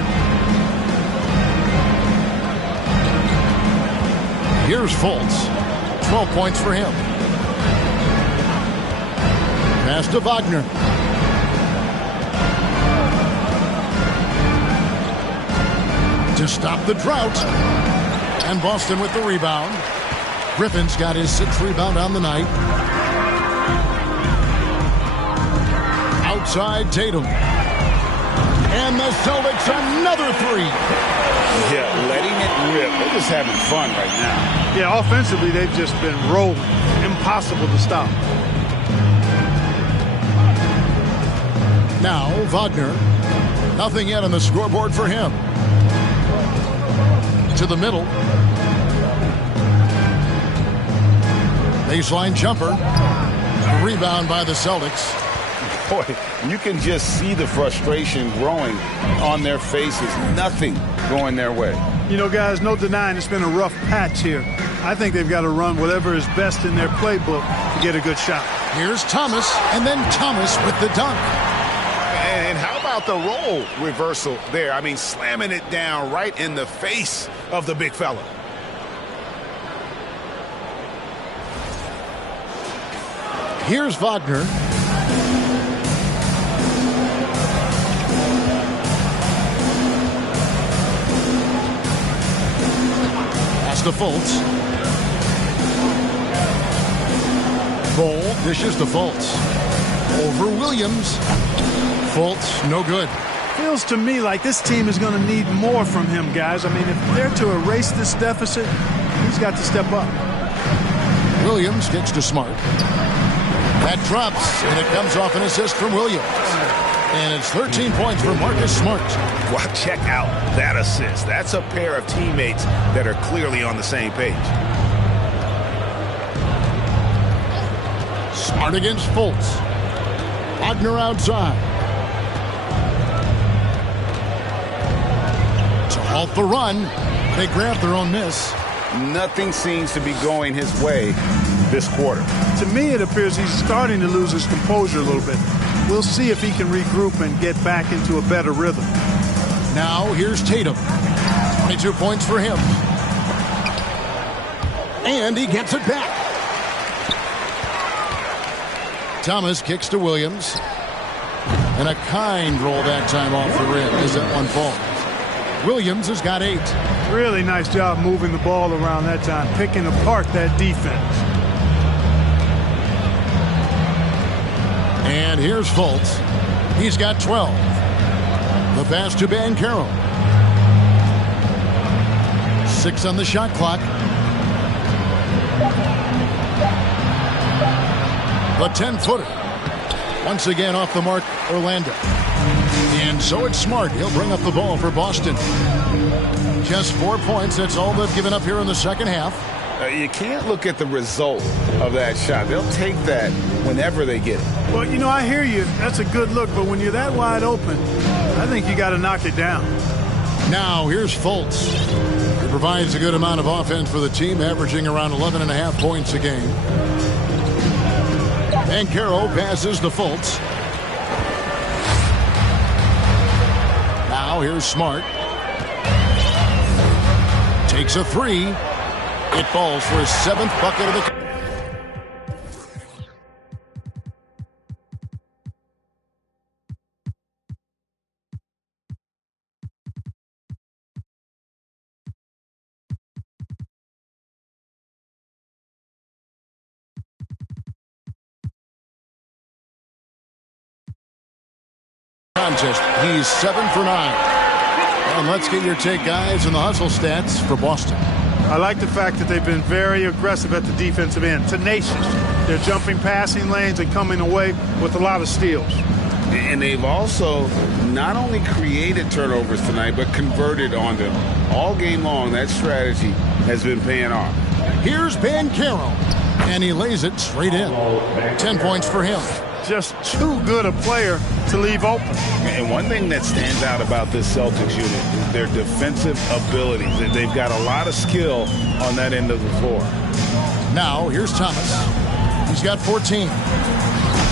Here's Fultz. 12 points for him. Pass to Wagner. To stop the drought. And Boston with the rebound. Griffin's got his 6th rebound on the night. Outside Tatum. And the Celtics another three. Yeah, letting it rip. They're just having fun right now. Yeah, offensively, they've just been rolling. Impossible to stop. Now, Wagner. Nothing yet on the scoreboard for him. To the middle. Baseline jumper. Rebound by the Celtics. Boy, you can just see the frustration growing on their faces. Nothing going their way. You know, guys, no denying it's been a rough patch here. I think they've got to run whatever is best in their playbook to get a good shot. Here's Thomas, and then Thomas with the dunk. And how about the role reversal there? I mean, slamming it down right in the face of the big fella. Here's Wagner. Pass to Fultz. Bol dishes to Fultz. Over Williams. Fultz, no good. Feels to me like this team is going to need more from him, guys. I mean, if they're to erase this deficit, he's got to step up. Williams gets to Smart. That drops, and it comes off an assist from Williams. And it's 13 points for Marcus Smart. Wow, check out that assist. That's a pair of teammates that are clearly on the same page. Smart against Fultz. Wagner outside. To halt the run, they grab their own miss. Nothing seems to be going his way this quarter. To me, it appears he's starting to lose his composure a little bit. We'll see if he can regroup and get back into a better rhythm. Now, here's Tatum. 22 points for him. And he gets it back. Thomas kicks to Williams. And a kind roll that time off the rim as that one falls. Williams has got 8. Really nice job moving the ball around that time, picking apart that defense. And here's Fultz. He's got 12. The pass to Banchero. 6 on the shot clock. The 10-footer. Once again off the mark, Orlando. And so it's Smart. He'll bring up the ball for Boston. Just 4 points. That's all they've given up here in the second half. You can't look at the result of that shot. They'll take that whenever they get it. Well, you know, I hear you. That's a good look. But when you're that wide open, I think you got to knock it down. Now, here's Fultz. He provides a good amount of offense for the team, averaging around 11.5 points a game. Banchero passes to Fultz. Now here's Smart. Takes a 3. It falls for his 7th bucket of the contest. He's 7 for 9. And let's get your take, guys, on the hustle stats for Boston. I like the fact that they've been very aggressive at the defensive end, tenacious. They're jumping passing lanes and coming away with a lot of steals. And they've also not only created turnovers tonight, but converted on them. All game long, that strategy has been paying off. Here's Banchero, and he lays it straight in. 10 points for him. Just too good a player to leave open. And one thing that stands out about this Celtics unit is their defensive abilities. They've got a lot of skill on that end of the floor. Now, here's Thomas. He's got 14.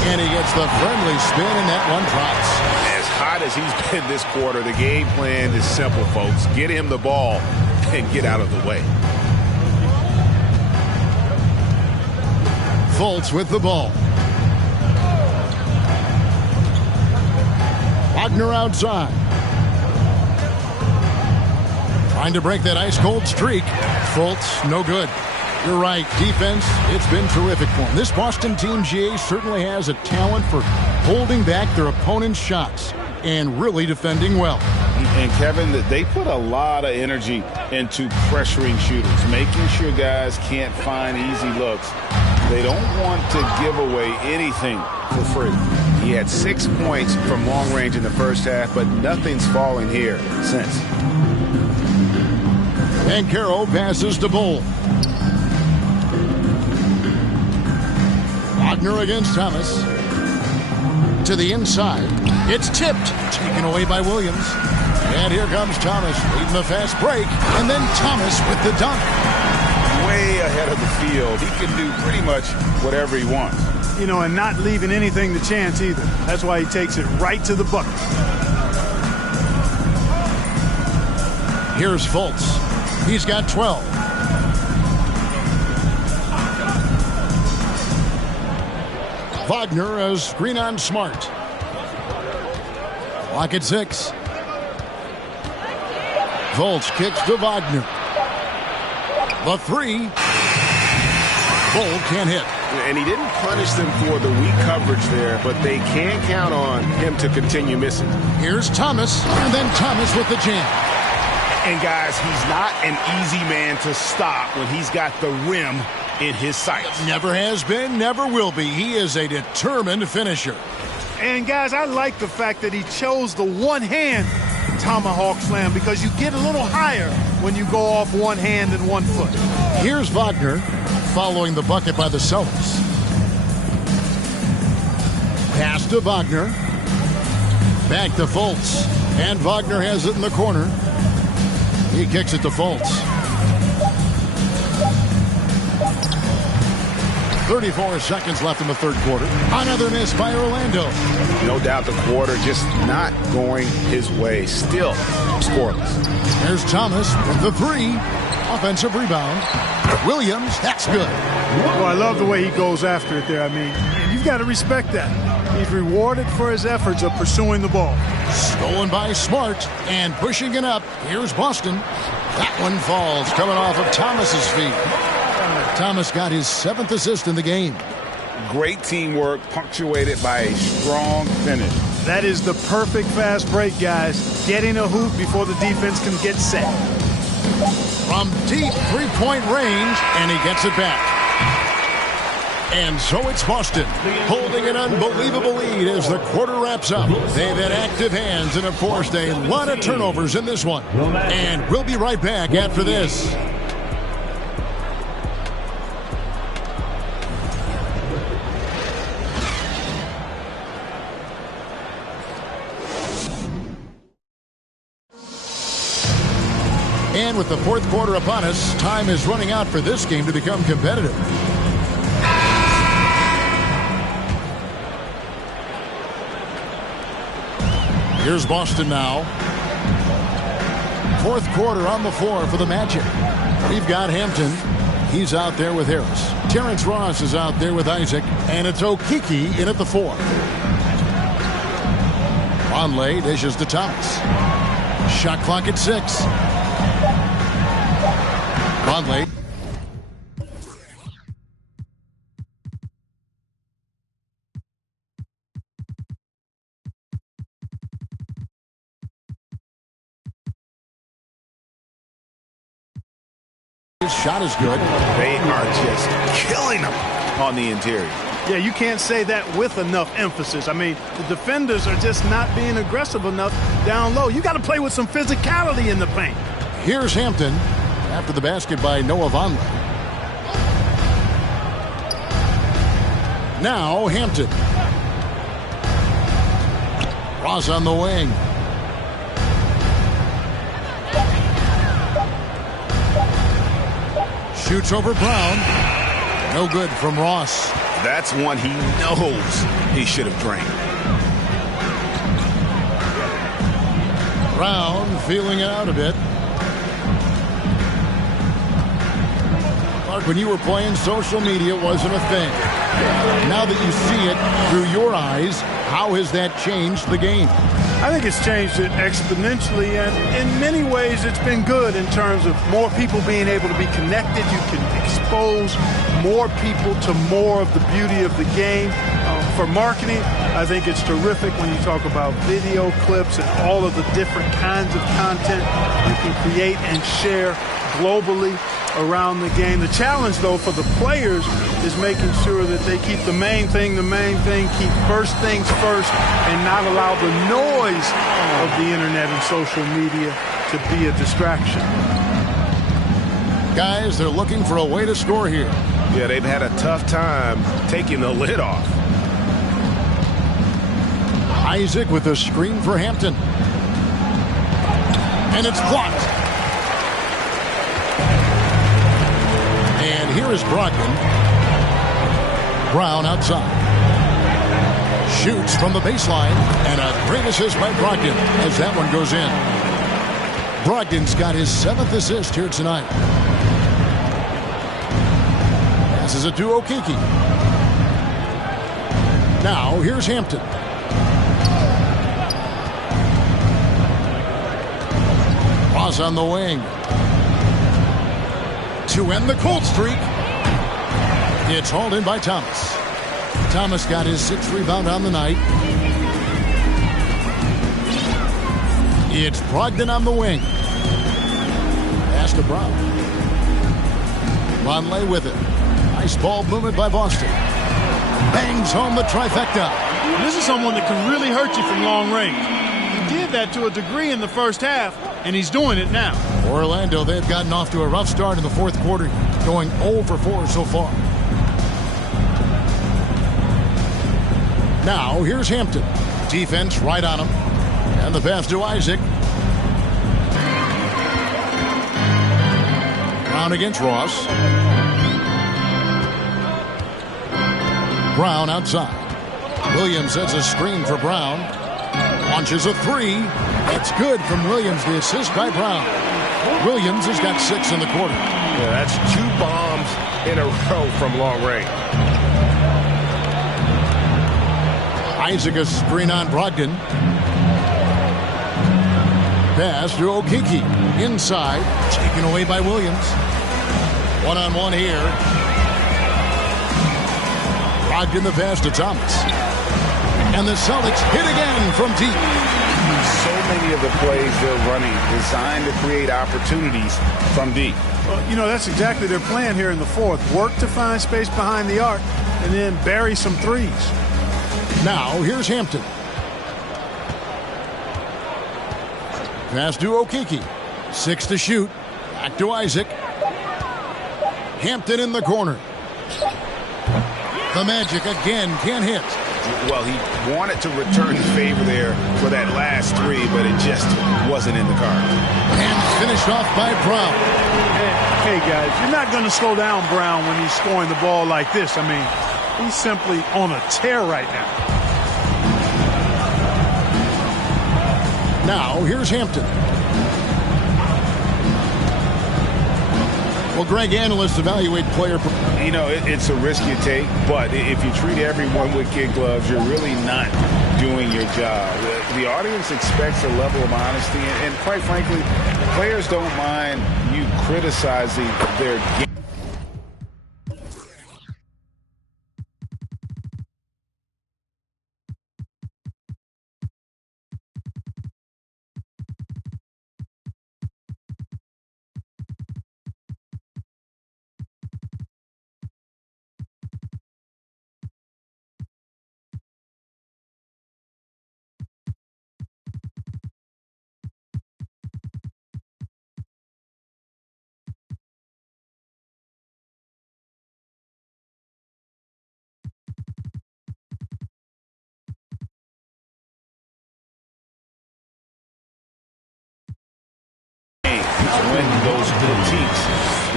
And he gets the friendly spin, and that one drops. As hot as he's been this quarter, the game plan is simple, folks. Get him the ball and get out of the way. Fultz with the ball. Wagner outside. Trying to break that ice-cold streak. Fultz, no good. You're right. Defense, it's been terrific for him. This Boston team, GA, certainly has a talent for holding back their opponent's shots and really defending well. And, Kevin, they put a lot of energy into pressuring shooters, making sure guys can't find easy looks. They don't want to give away anything for free. He had 6 points from long range in the first half, but nothing's falling here since. And Banchero passes to Bull. Wagner against Thomas. To the inside. It's tipped. Taken away by Williams. And here comes Thomas leading the fast break. And then Thomas with the dunk. Way ahead of the field. He can do pretty much whatever he wants. You know, and not leaving anything to chance either. That's why he takes it right to the bucket. Here's Fultz. He's got 12. Wagner, a screen on Smart. Clock at 6. Fultz kicks to Wagner. The three. Bull can't hit. And he didn't punish them for the weak coverage there, but they can count on him to continue missing. Here's Thomas, and then Thomas with the jam. And guys, he's not an easy man to stop when he's got the rim in his sights. Never has been, never will be. He is a determined finisher. And guys, I like the fact that he chose the one-hand tomahawk slam because you get a little higher when you go off one hand and 1 foot. Here's Wagner following the bucket by the Celtics. Pass to Wagner. Back to Fultz. And Wagner has it in the corner. He kicks it to Fultz. 34 seconds left in the third quarter. Another miss by Orlando. No doubt the quarter just not going his way. Still scoreless. There's Thomas with the three. Offensive rebound. Williams, that's good. Well, I love the way he goes after it there. I mean, you've got to respect that. He's rewarded for his efforts of pursuing the ball. Stolen by Smart and pushing it up. Here's Boston. That one falls coming off of Thomas's feet. Thomas got his 7th assist in the game. Great teamwork punctuated by a strong finish. That is the perfect fast break, guys. Getting a hoop before the defense can get set. From deep three-point range, and he gets it back. And so it's Boston holding an unbelievable lead as the quarter wraps up. They've had active hands and have forced a lot of turnovers in this one. And we'll be right back after this. And with the fourth quarter upon us, time is running out for this game to become competitive. Here's Boston now. Fourth quarter on the floor for the Magic. We've got Hampton. He's out there with Harris. Terrence Ross is out there with Isaac. And it's Okeke in at the 4. Conley dishes to Thomas. Shot clock at 6. Conley. shot is good. They are just killing them on the interior. Yeah, you can't say that with enough emphasis. I mean, the defenders are just not being aggressive enough down low. You got to play with some physicality in the paint. Here's Hampton after the basket by Noah Vonleh. Now Hampton. Ross on the wing. Shoots over Brown. No good from Ross. That's one he knows he should have drained. Brown feeling it out a bit. Clark, when you were playing, social media wasn't a thing. Now that you see it through your eyes, how has that changed the game? I think it's changed it exponentially, and in many ways it's been good in terms of more people being able to be connected. You can expose more people to more of the beauty of the game. For marketing, I think it's terrific when you talk about video clips and all of the different kinds of content you can create and share globally around the game. The challenge, though, for the players is making sure that they keep the main thing, keep first things first, and not allow the noise of the internet and social media to be a distraction. Guys, they're looking for a way to score here. Yeah, they've had a tough time taking the lid off. Isaac with a screen for Hampton. And it's blocked. And here is Brogdon. Brown outside. Shoots from the baseline. And a great assist by Brogdon as that one goes in. Brogdon's got his 7th assist here tonight. Passes it to Okeke. Now here's Hampton. Ross on the wing. To end the cold streak. It's hauled in by Thomas. Thomas got his 6th rebound on the night. It's Brogdon on the wing. Pass to Brown. Vonleh with it. Nice ball movement by Boston. Bangs home the trifecta. This is someone that can really hurt you from long range. He did that to a degree in the first half, and he's doing it now. Orlando, they've gotten off to a rough start in the 4th quarter, going 0 for 4 so far. Now, here's Hampton. Defense right on him. And the pass to Isaac. Brown against Ross. Brown outside. Williams sets a screen for Brown. Launches a 3. It's good from Williams. The assist by Brown. Williams has got 6 in the quarter. Yeah, that's 2 bombs in a row from long range. Isaac a screen on Brogdon. Pass to Okeke. Inside. Taken away by Williams. One-on-one here. Brogdon the pass to Thomas. And the Celtics hit again from deep. So many of the plays they're running designed to create opportunities from deep. Well, you know, that's exactly their plan here in the 4th. Work to find space behind the arc and then bury some threes. Now, here's Hampton. Pass to Okeke. 6 to shoot. Back to Isaac. Hampton in the corner. The Magic again can't hit. Well, he wanted to return the favor there for that last 3, but it just wasn't in the cards. And finished off by Brown. Hey, guys, you're not going to slow down Brown when he's scoring the ball like this. I mean, he's simply on a tear right now. Now, here's Hampton. Well, Greg, analysts evaluate player. You know, it's a risk you take, but if you treat everyone with kid gloves, you're really not doing your job. The audience expects a level of honesty, and quite frankly, players don't mind you criticizing their game.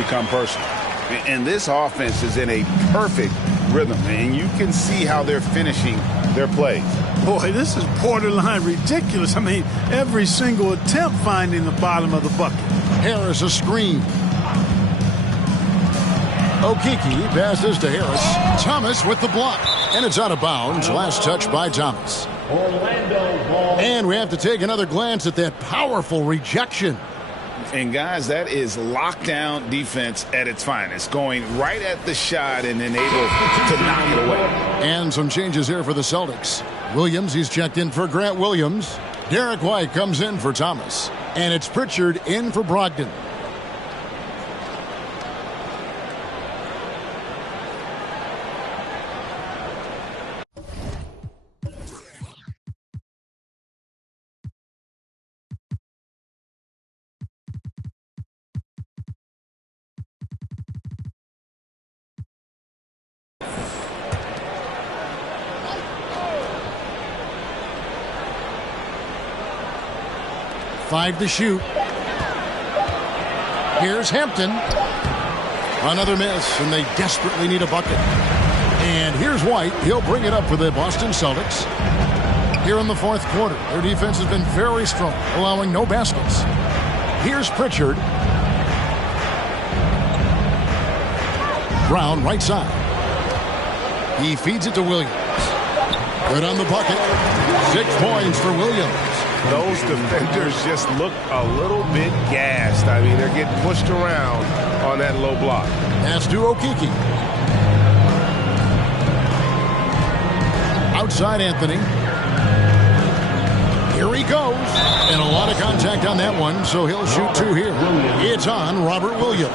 become personal. And this offense is in a perfect rhythm, and you can see how they're finishing their plays. Boy, this is borderline ridiculous. I mean, every single attempt finding the bottom of the bucket. Harris a screen. Okeke passes to Harris. Thomas with the block. And it's out of bounds. Last touch by Thomas. And we have to take another glance at that powerful rejection. And, guys, that is lockdown defense at its finest. Going right at the shot and then able to knock it away. And some changes here for the Celtics. Williams, he's checked in for Grant Williams. Derek White comes in for Thomas. And it's Pritchard in for Brogdon. Five to shoot. Here's Hampton. Another miss, and they desperately need a bucket. And here's White. He'll bring it up for the Boston Celtics. Here in the fourth quarter, their defense has been very strong, allowing no baskets. Here's Pritchard. Brown, right side. He feeds it to Williams. Good on the bucket. 6 points for Williams. Those defenders just look a little bit gassed. I mean, they're getting pushed around on that low block. Pass to Okeke. Outside Anthony. Here he goes. And a lot of contact on that one, so he'll shoot 2 here. It's on Robert Williams.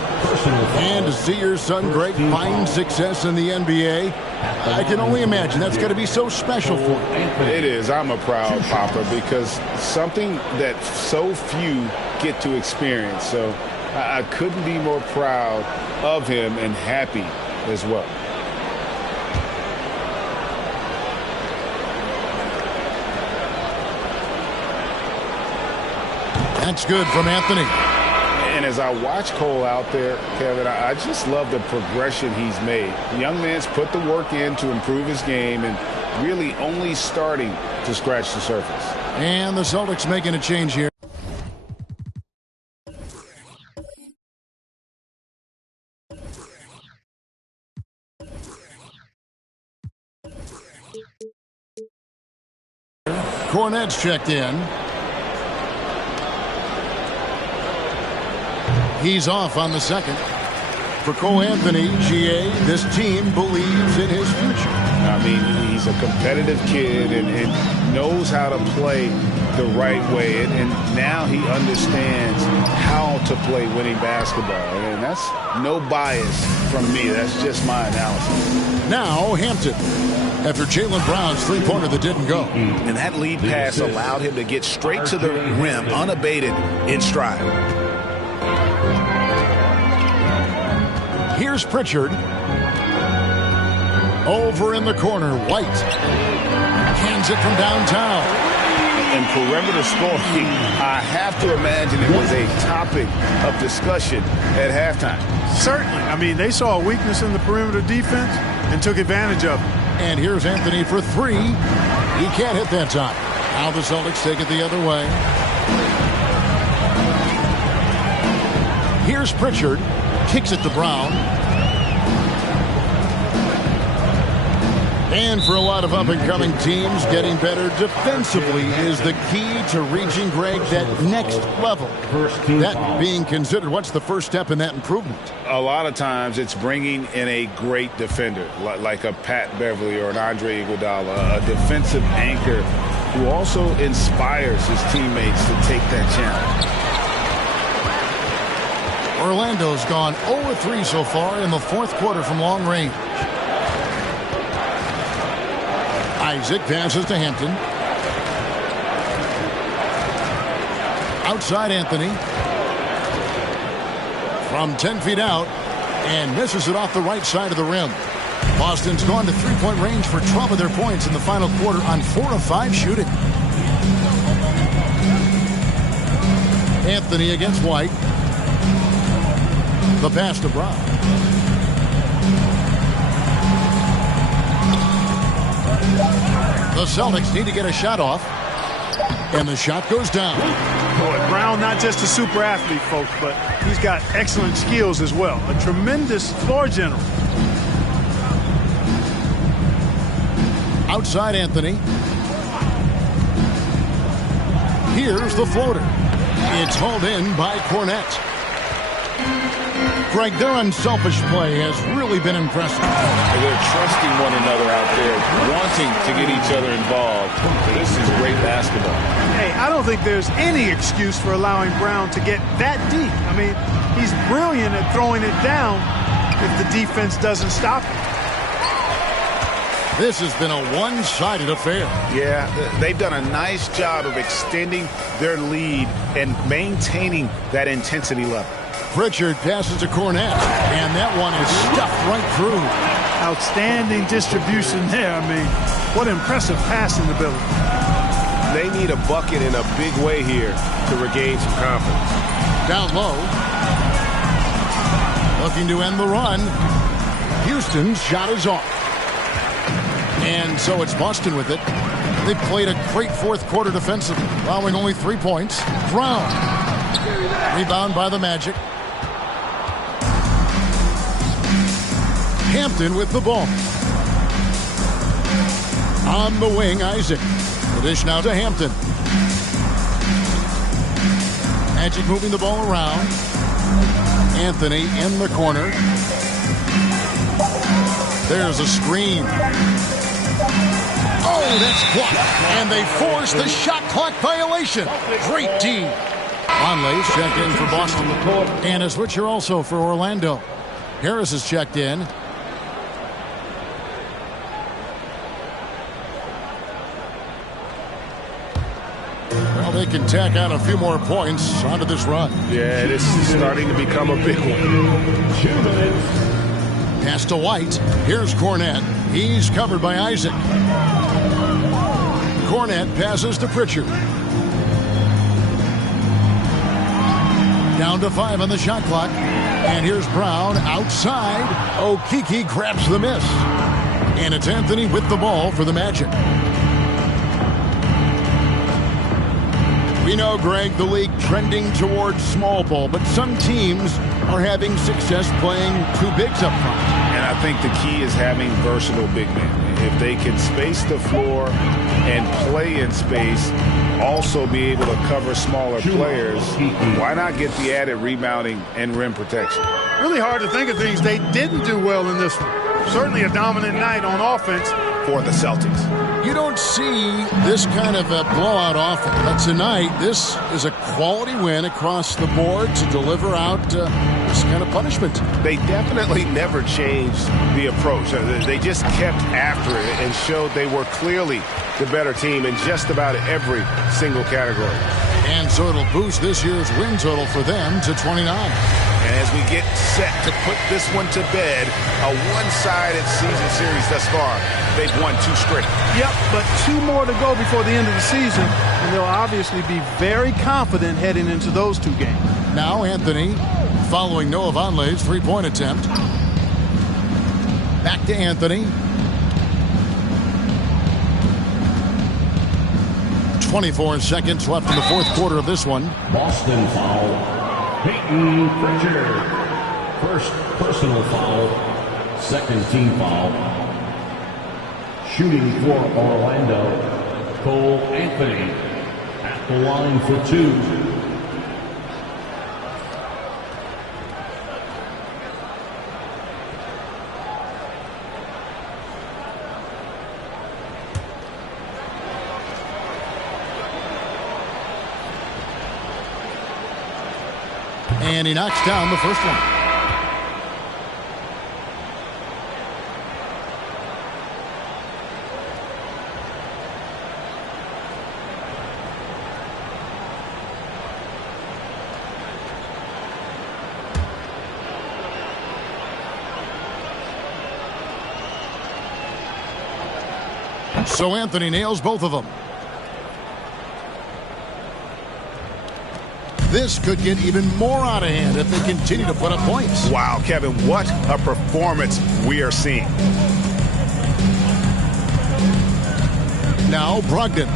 And to see your son Greg find success in the NBA, I can only imagine that's going to be so special for him. It is. I'm a proud papa because something that so few get to experience. So I couldn't be more proud of him and happy as well. That's good from Anthony. And as I watch Cole out there, Kevin, I just love the progression he's made. The young man's put the work in to improve his game and really only starting to scratch the surface. And the Celtics making a change here. Cornette's checked in. He's off on the second. For Cole Anthony, GA, this team believes in his future. I mean, he's a competitive kid and knows how to play the right way. And now he understands how to play winning basketball. And that's no bias from me. That's just my analysis. Now Hampton. After Jaylen Brown's three-pointer that didn't go. And that lead pass allowed him to get straight to the rim unabated in stride. Here's Pritchard. Over in the corner, White. Hands it from downtown. And perimeter scoring, I have to imagine it was a topic of discussion at halftime. Certainly. I mean, they saw a weakness in the perimeter defense and took advantage of it. And here's Anthony for 3. He can't hit that time. Now the Celtics take it the other way. Here's Pritchard. Kicks it to Brown. And for a lot of up-and-coming teams, getting better defensively is the key to reaching, Greg, that next level. That being considered, what's the first step in that improvement? A lot of times it's bringing in a great defender, like a Pat Beverly or an Andre Iguodala, a defensive anchor who also inspires his teammates to take that challenge. Orlando's gone 0-3 so far in the fourth quarter from long range. Isaac passes to Hampton. Outside Anthony. From 10 feet out. And misses it off the right side of the rim. Boston's gone to three-point range for 12 of their points in the final quarter on 4 of 5 shooting. Anthony against White. The pass to Brown. The Celtics need to get a shot off. And the shot goes down. Boy, Brown not just a super athlete, folks, but he's got excellent skills as well. A tremendous floor general. Outside Anthony. Here's the floater. It's hauled in by Cornette. Greg, their unselfish play has really been impressive. They're trusting one another out there, wanting to get each other involved. This is great basketball. Hey, I don't think there's any excuse for allowing Brown to get that deep. I mean, he's brilliant at throwing it down if the defense doesn't stop him. This has been a one-sided affair. Yeah, they've done a nice job of extending their lead and maintaining that intensity level. Pritchard passes to Cornette, and that one is stuffed right through. Outstanding distribution there. I mean, what impressive passing ability. They need a bucket in a big way here to regain some confidence. Down low. Looking to end the run. Houston's shot is off. And so it's Boston with it. They played a great fourth quarter defensively, allowing only 3 points. Brown. Rebound by the Magic. Hampton with the ball. On the wing, Isaac. The dish now to Hampton. Magic moving the ball around. Anthony in the corner. There's a screen. Oh, that's blocked. And they force the shot clock violation. Great D. Conley's checked in for Boston. And a switcher also for Orlando. Harris is checked in. Well, they can tack on a few more points onto this run. Yeah, this is starting to become a big one. 2 minutes. Pass to White. Here's Cornette. He's covered by Isaac. Cornette passes to Pritchard. Down to 5 on the shot clock. And here's Brown outside. Okeke grabs the miss. And it's Anthony with the ball for the Magic. We know, Greg, the league trending towards small ball, but some teams are having success playing two bigs up front. And I think the key is having versatile big men. If they can space the floor and play in space, also be able to cover smaller players, why not get the added rebounding and rim protection? Really hard to think of things they didn't do well in this one. Certainly a dominant night on offense for the Celtics. You don't see this kind of a blowout often, but tonight this is a quality win across the board to deliver out this kind of punishment. They definitely never changed the approach. They just kept after it and showed they were clearly the better team in just about every single category. And so it'll boost this year's win total for them to 29. And as we get set to put this one to bed, a one-sided season series thus far. They've won 2 straight. Yep, but 2 more to go before the end of the season, and they'll obviously be very confident heading into those 2 games. Now Anthony following Noah Vonleh's 3-point attempt. Back to Anthony. 24 seconds left in the fourth quarter of this one. Boston foul. Peyton Pritchard. First personal foul. Second team foul. Shooting for Orlando, Cole Anthony at the line for 2. And he knocks down the first one. So Anthony nails both of them. this could get even more out of hand if they continue to put up points. Wow, Kevin, what a performance we are seeing. Now Brogdon.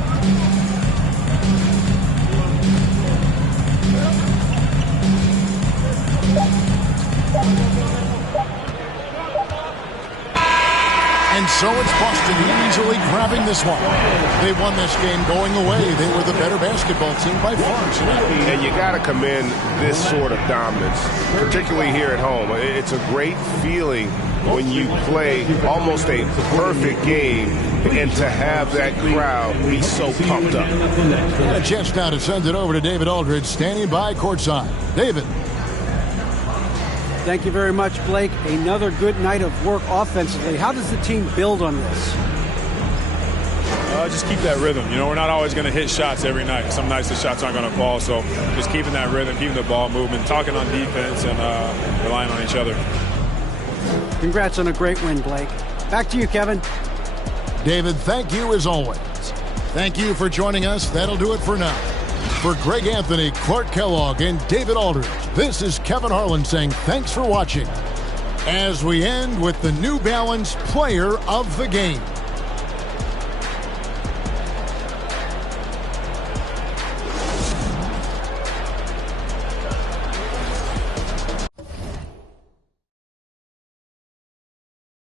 And so it's Boston easily grabbing this one. They won this game going away. They were the better basketball team by far tonight. And you got to commend this sort of dominance, particularly here at home. It's a great feeling when you play almost a perfect game and to have that crowd be so pumped up. A chance now to send it over to David Aldridge, standing by courtside. David. Thank you very much, Blake. Another good night of work offensively. How does the team build on this? Just keep that rhythm. You know, we're not always going to hit shots every night. Some nights the shots aren't going to fall. So just keeping that rhythm, keeping the ball moving, talking on defense, and relying on each other. Congrats on a great win, Blake. Back to you, Kevin. David, thank you as always. Thank you for joining us. That'll do it for now. For Greg Anthony, Clark Kellogg, and David Aldridge, this is Kevin Harlan saying thanks for watching as we end with the New Balance Player of the Game.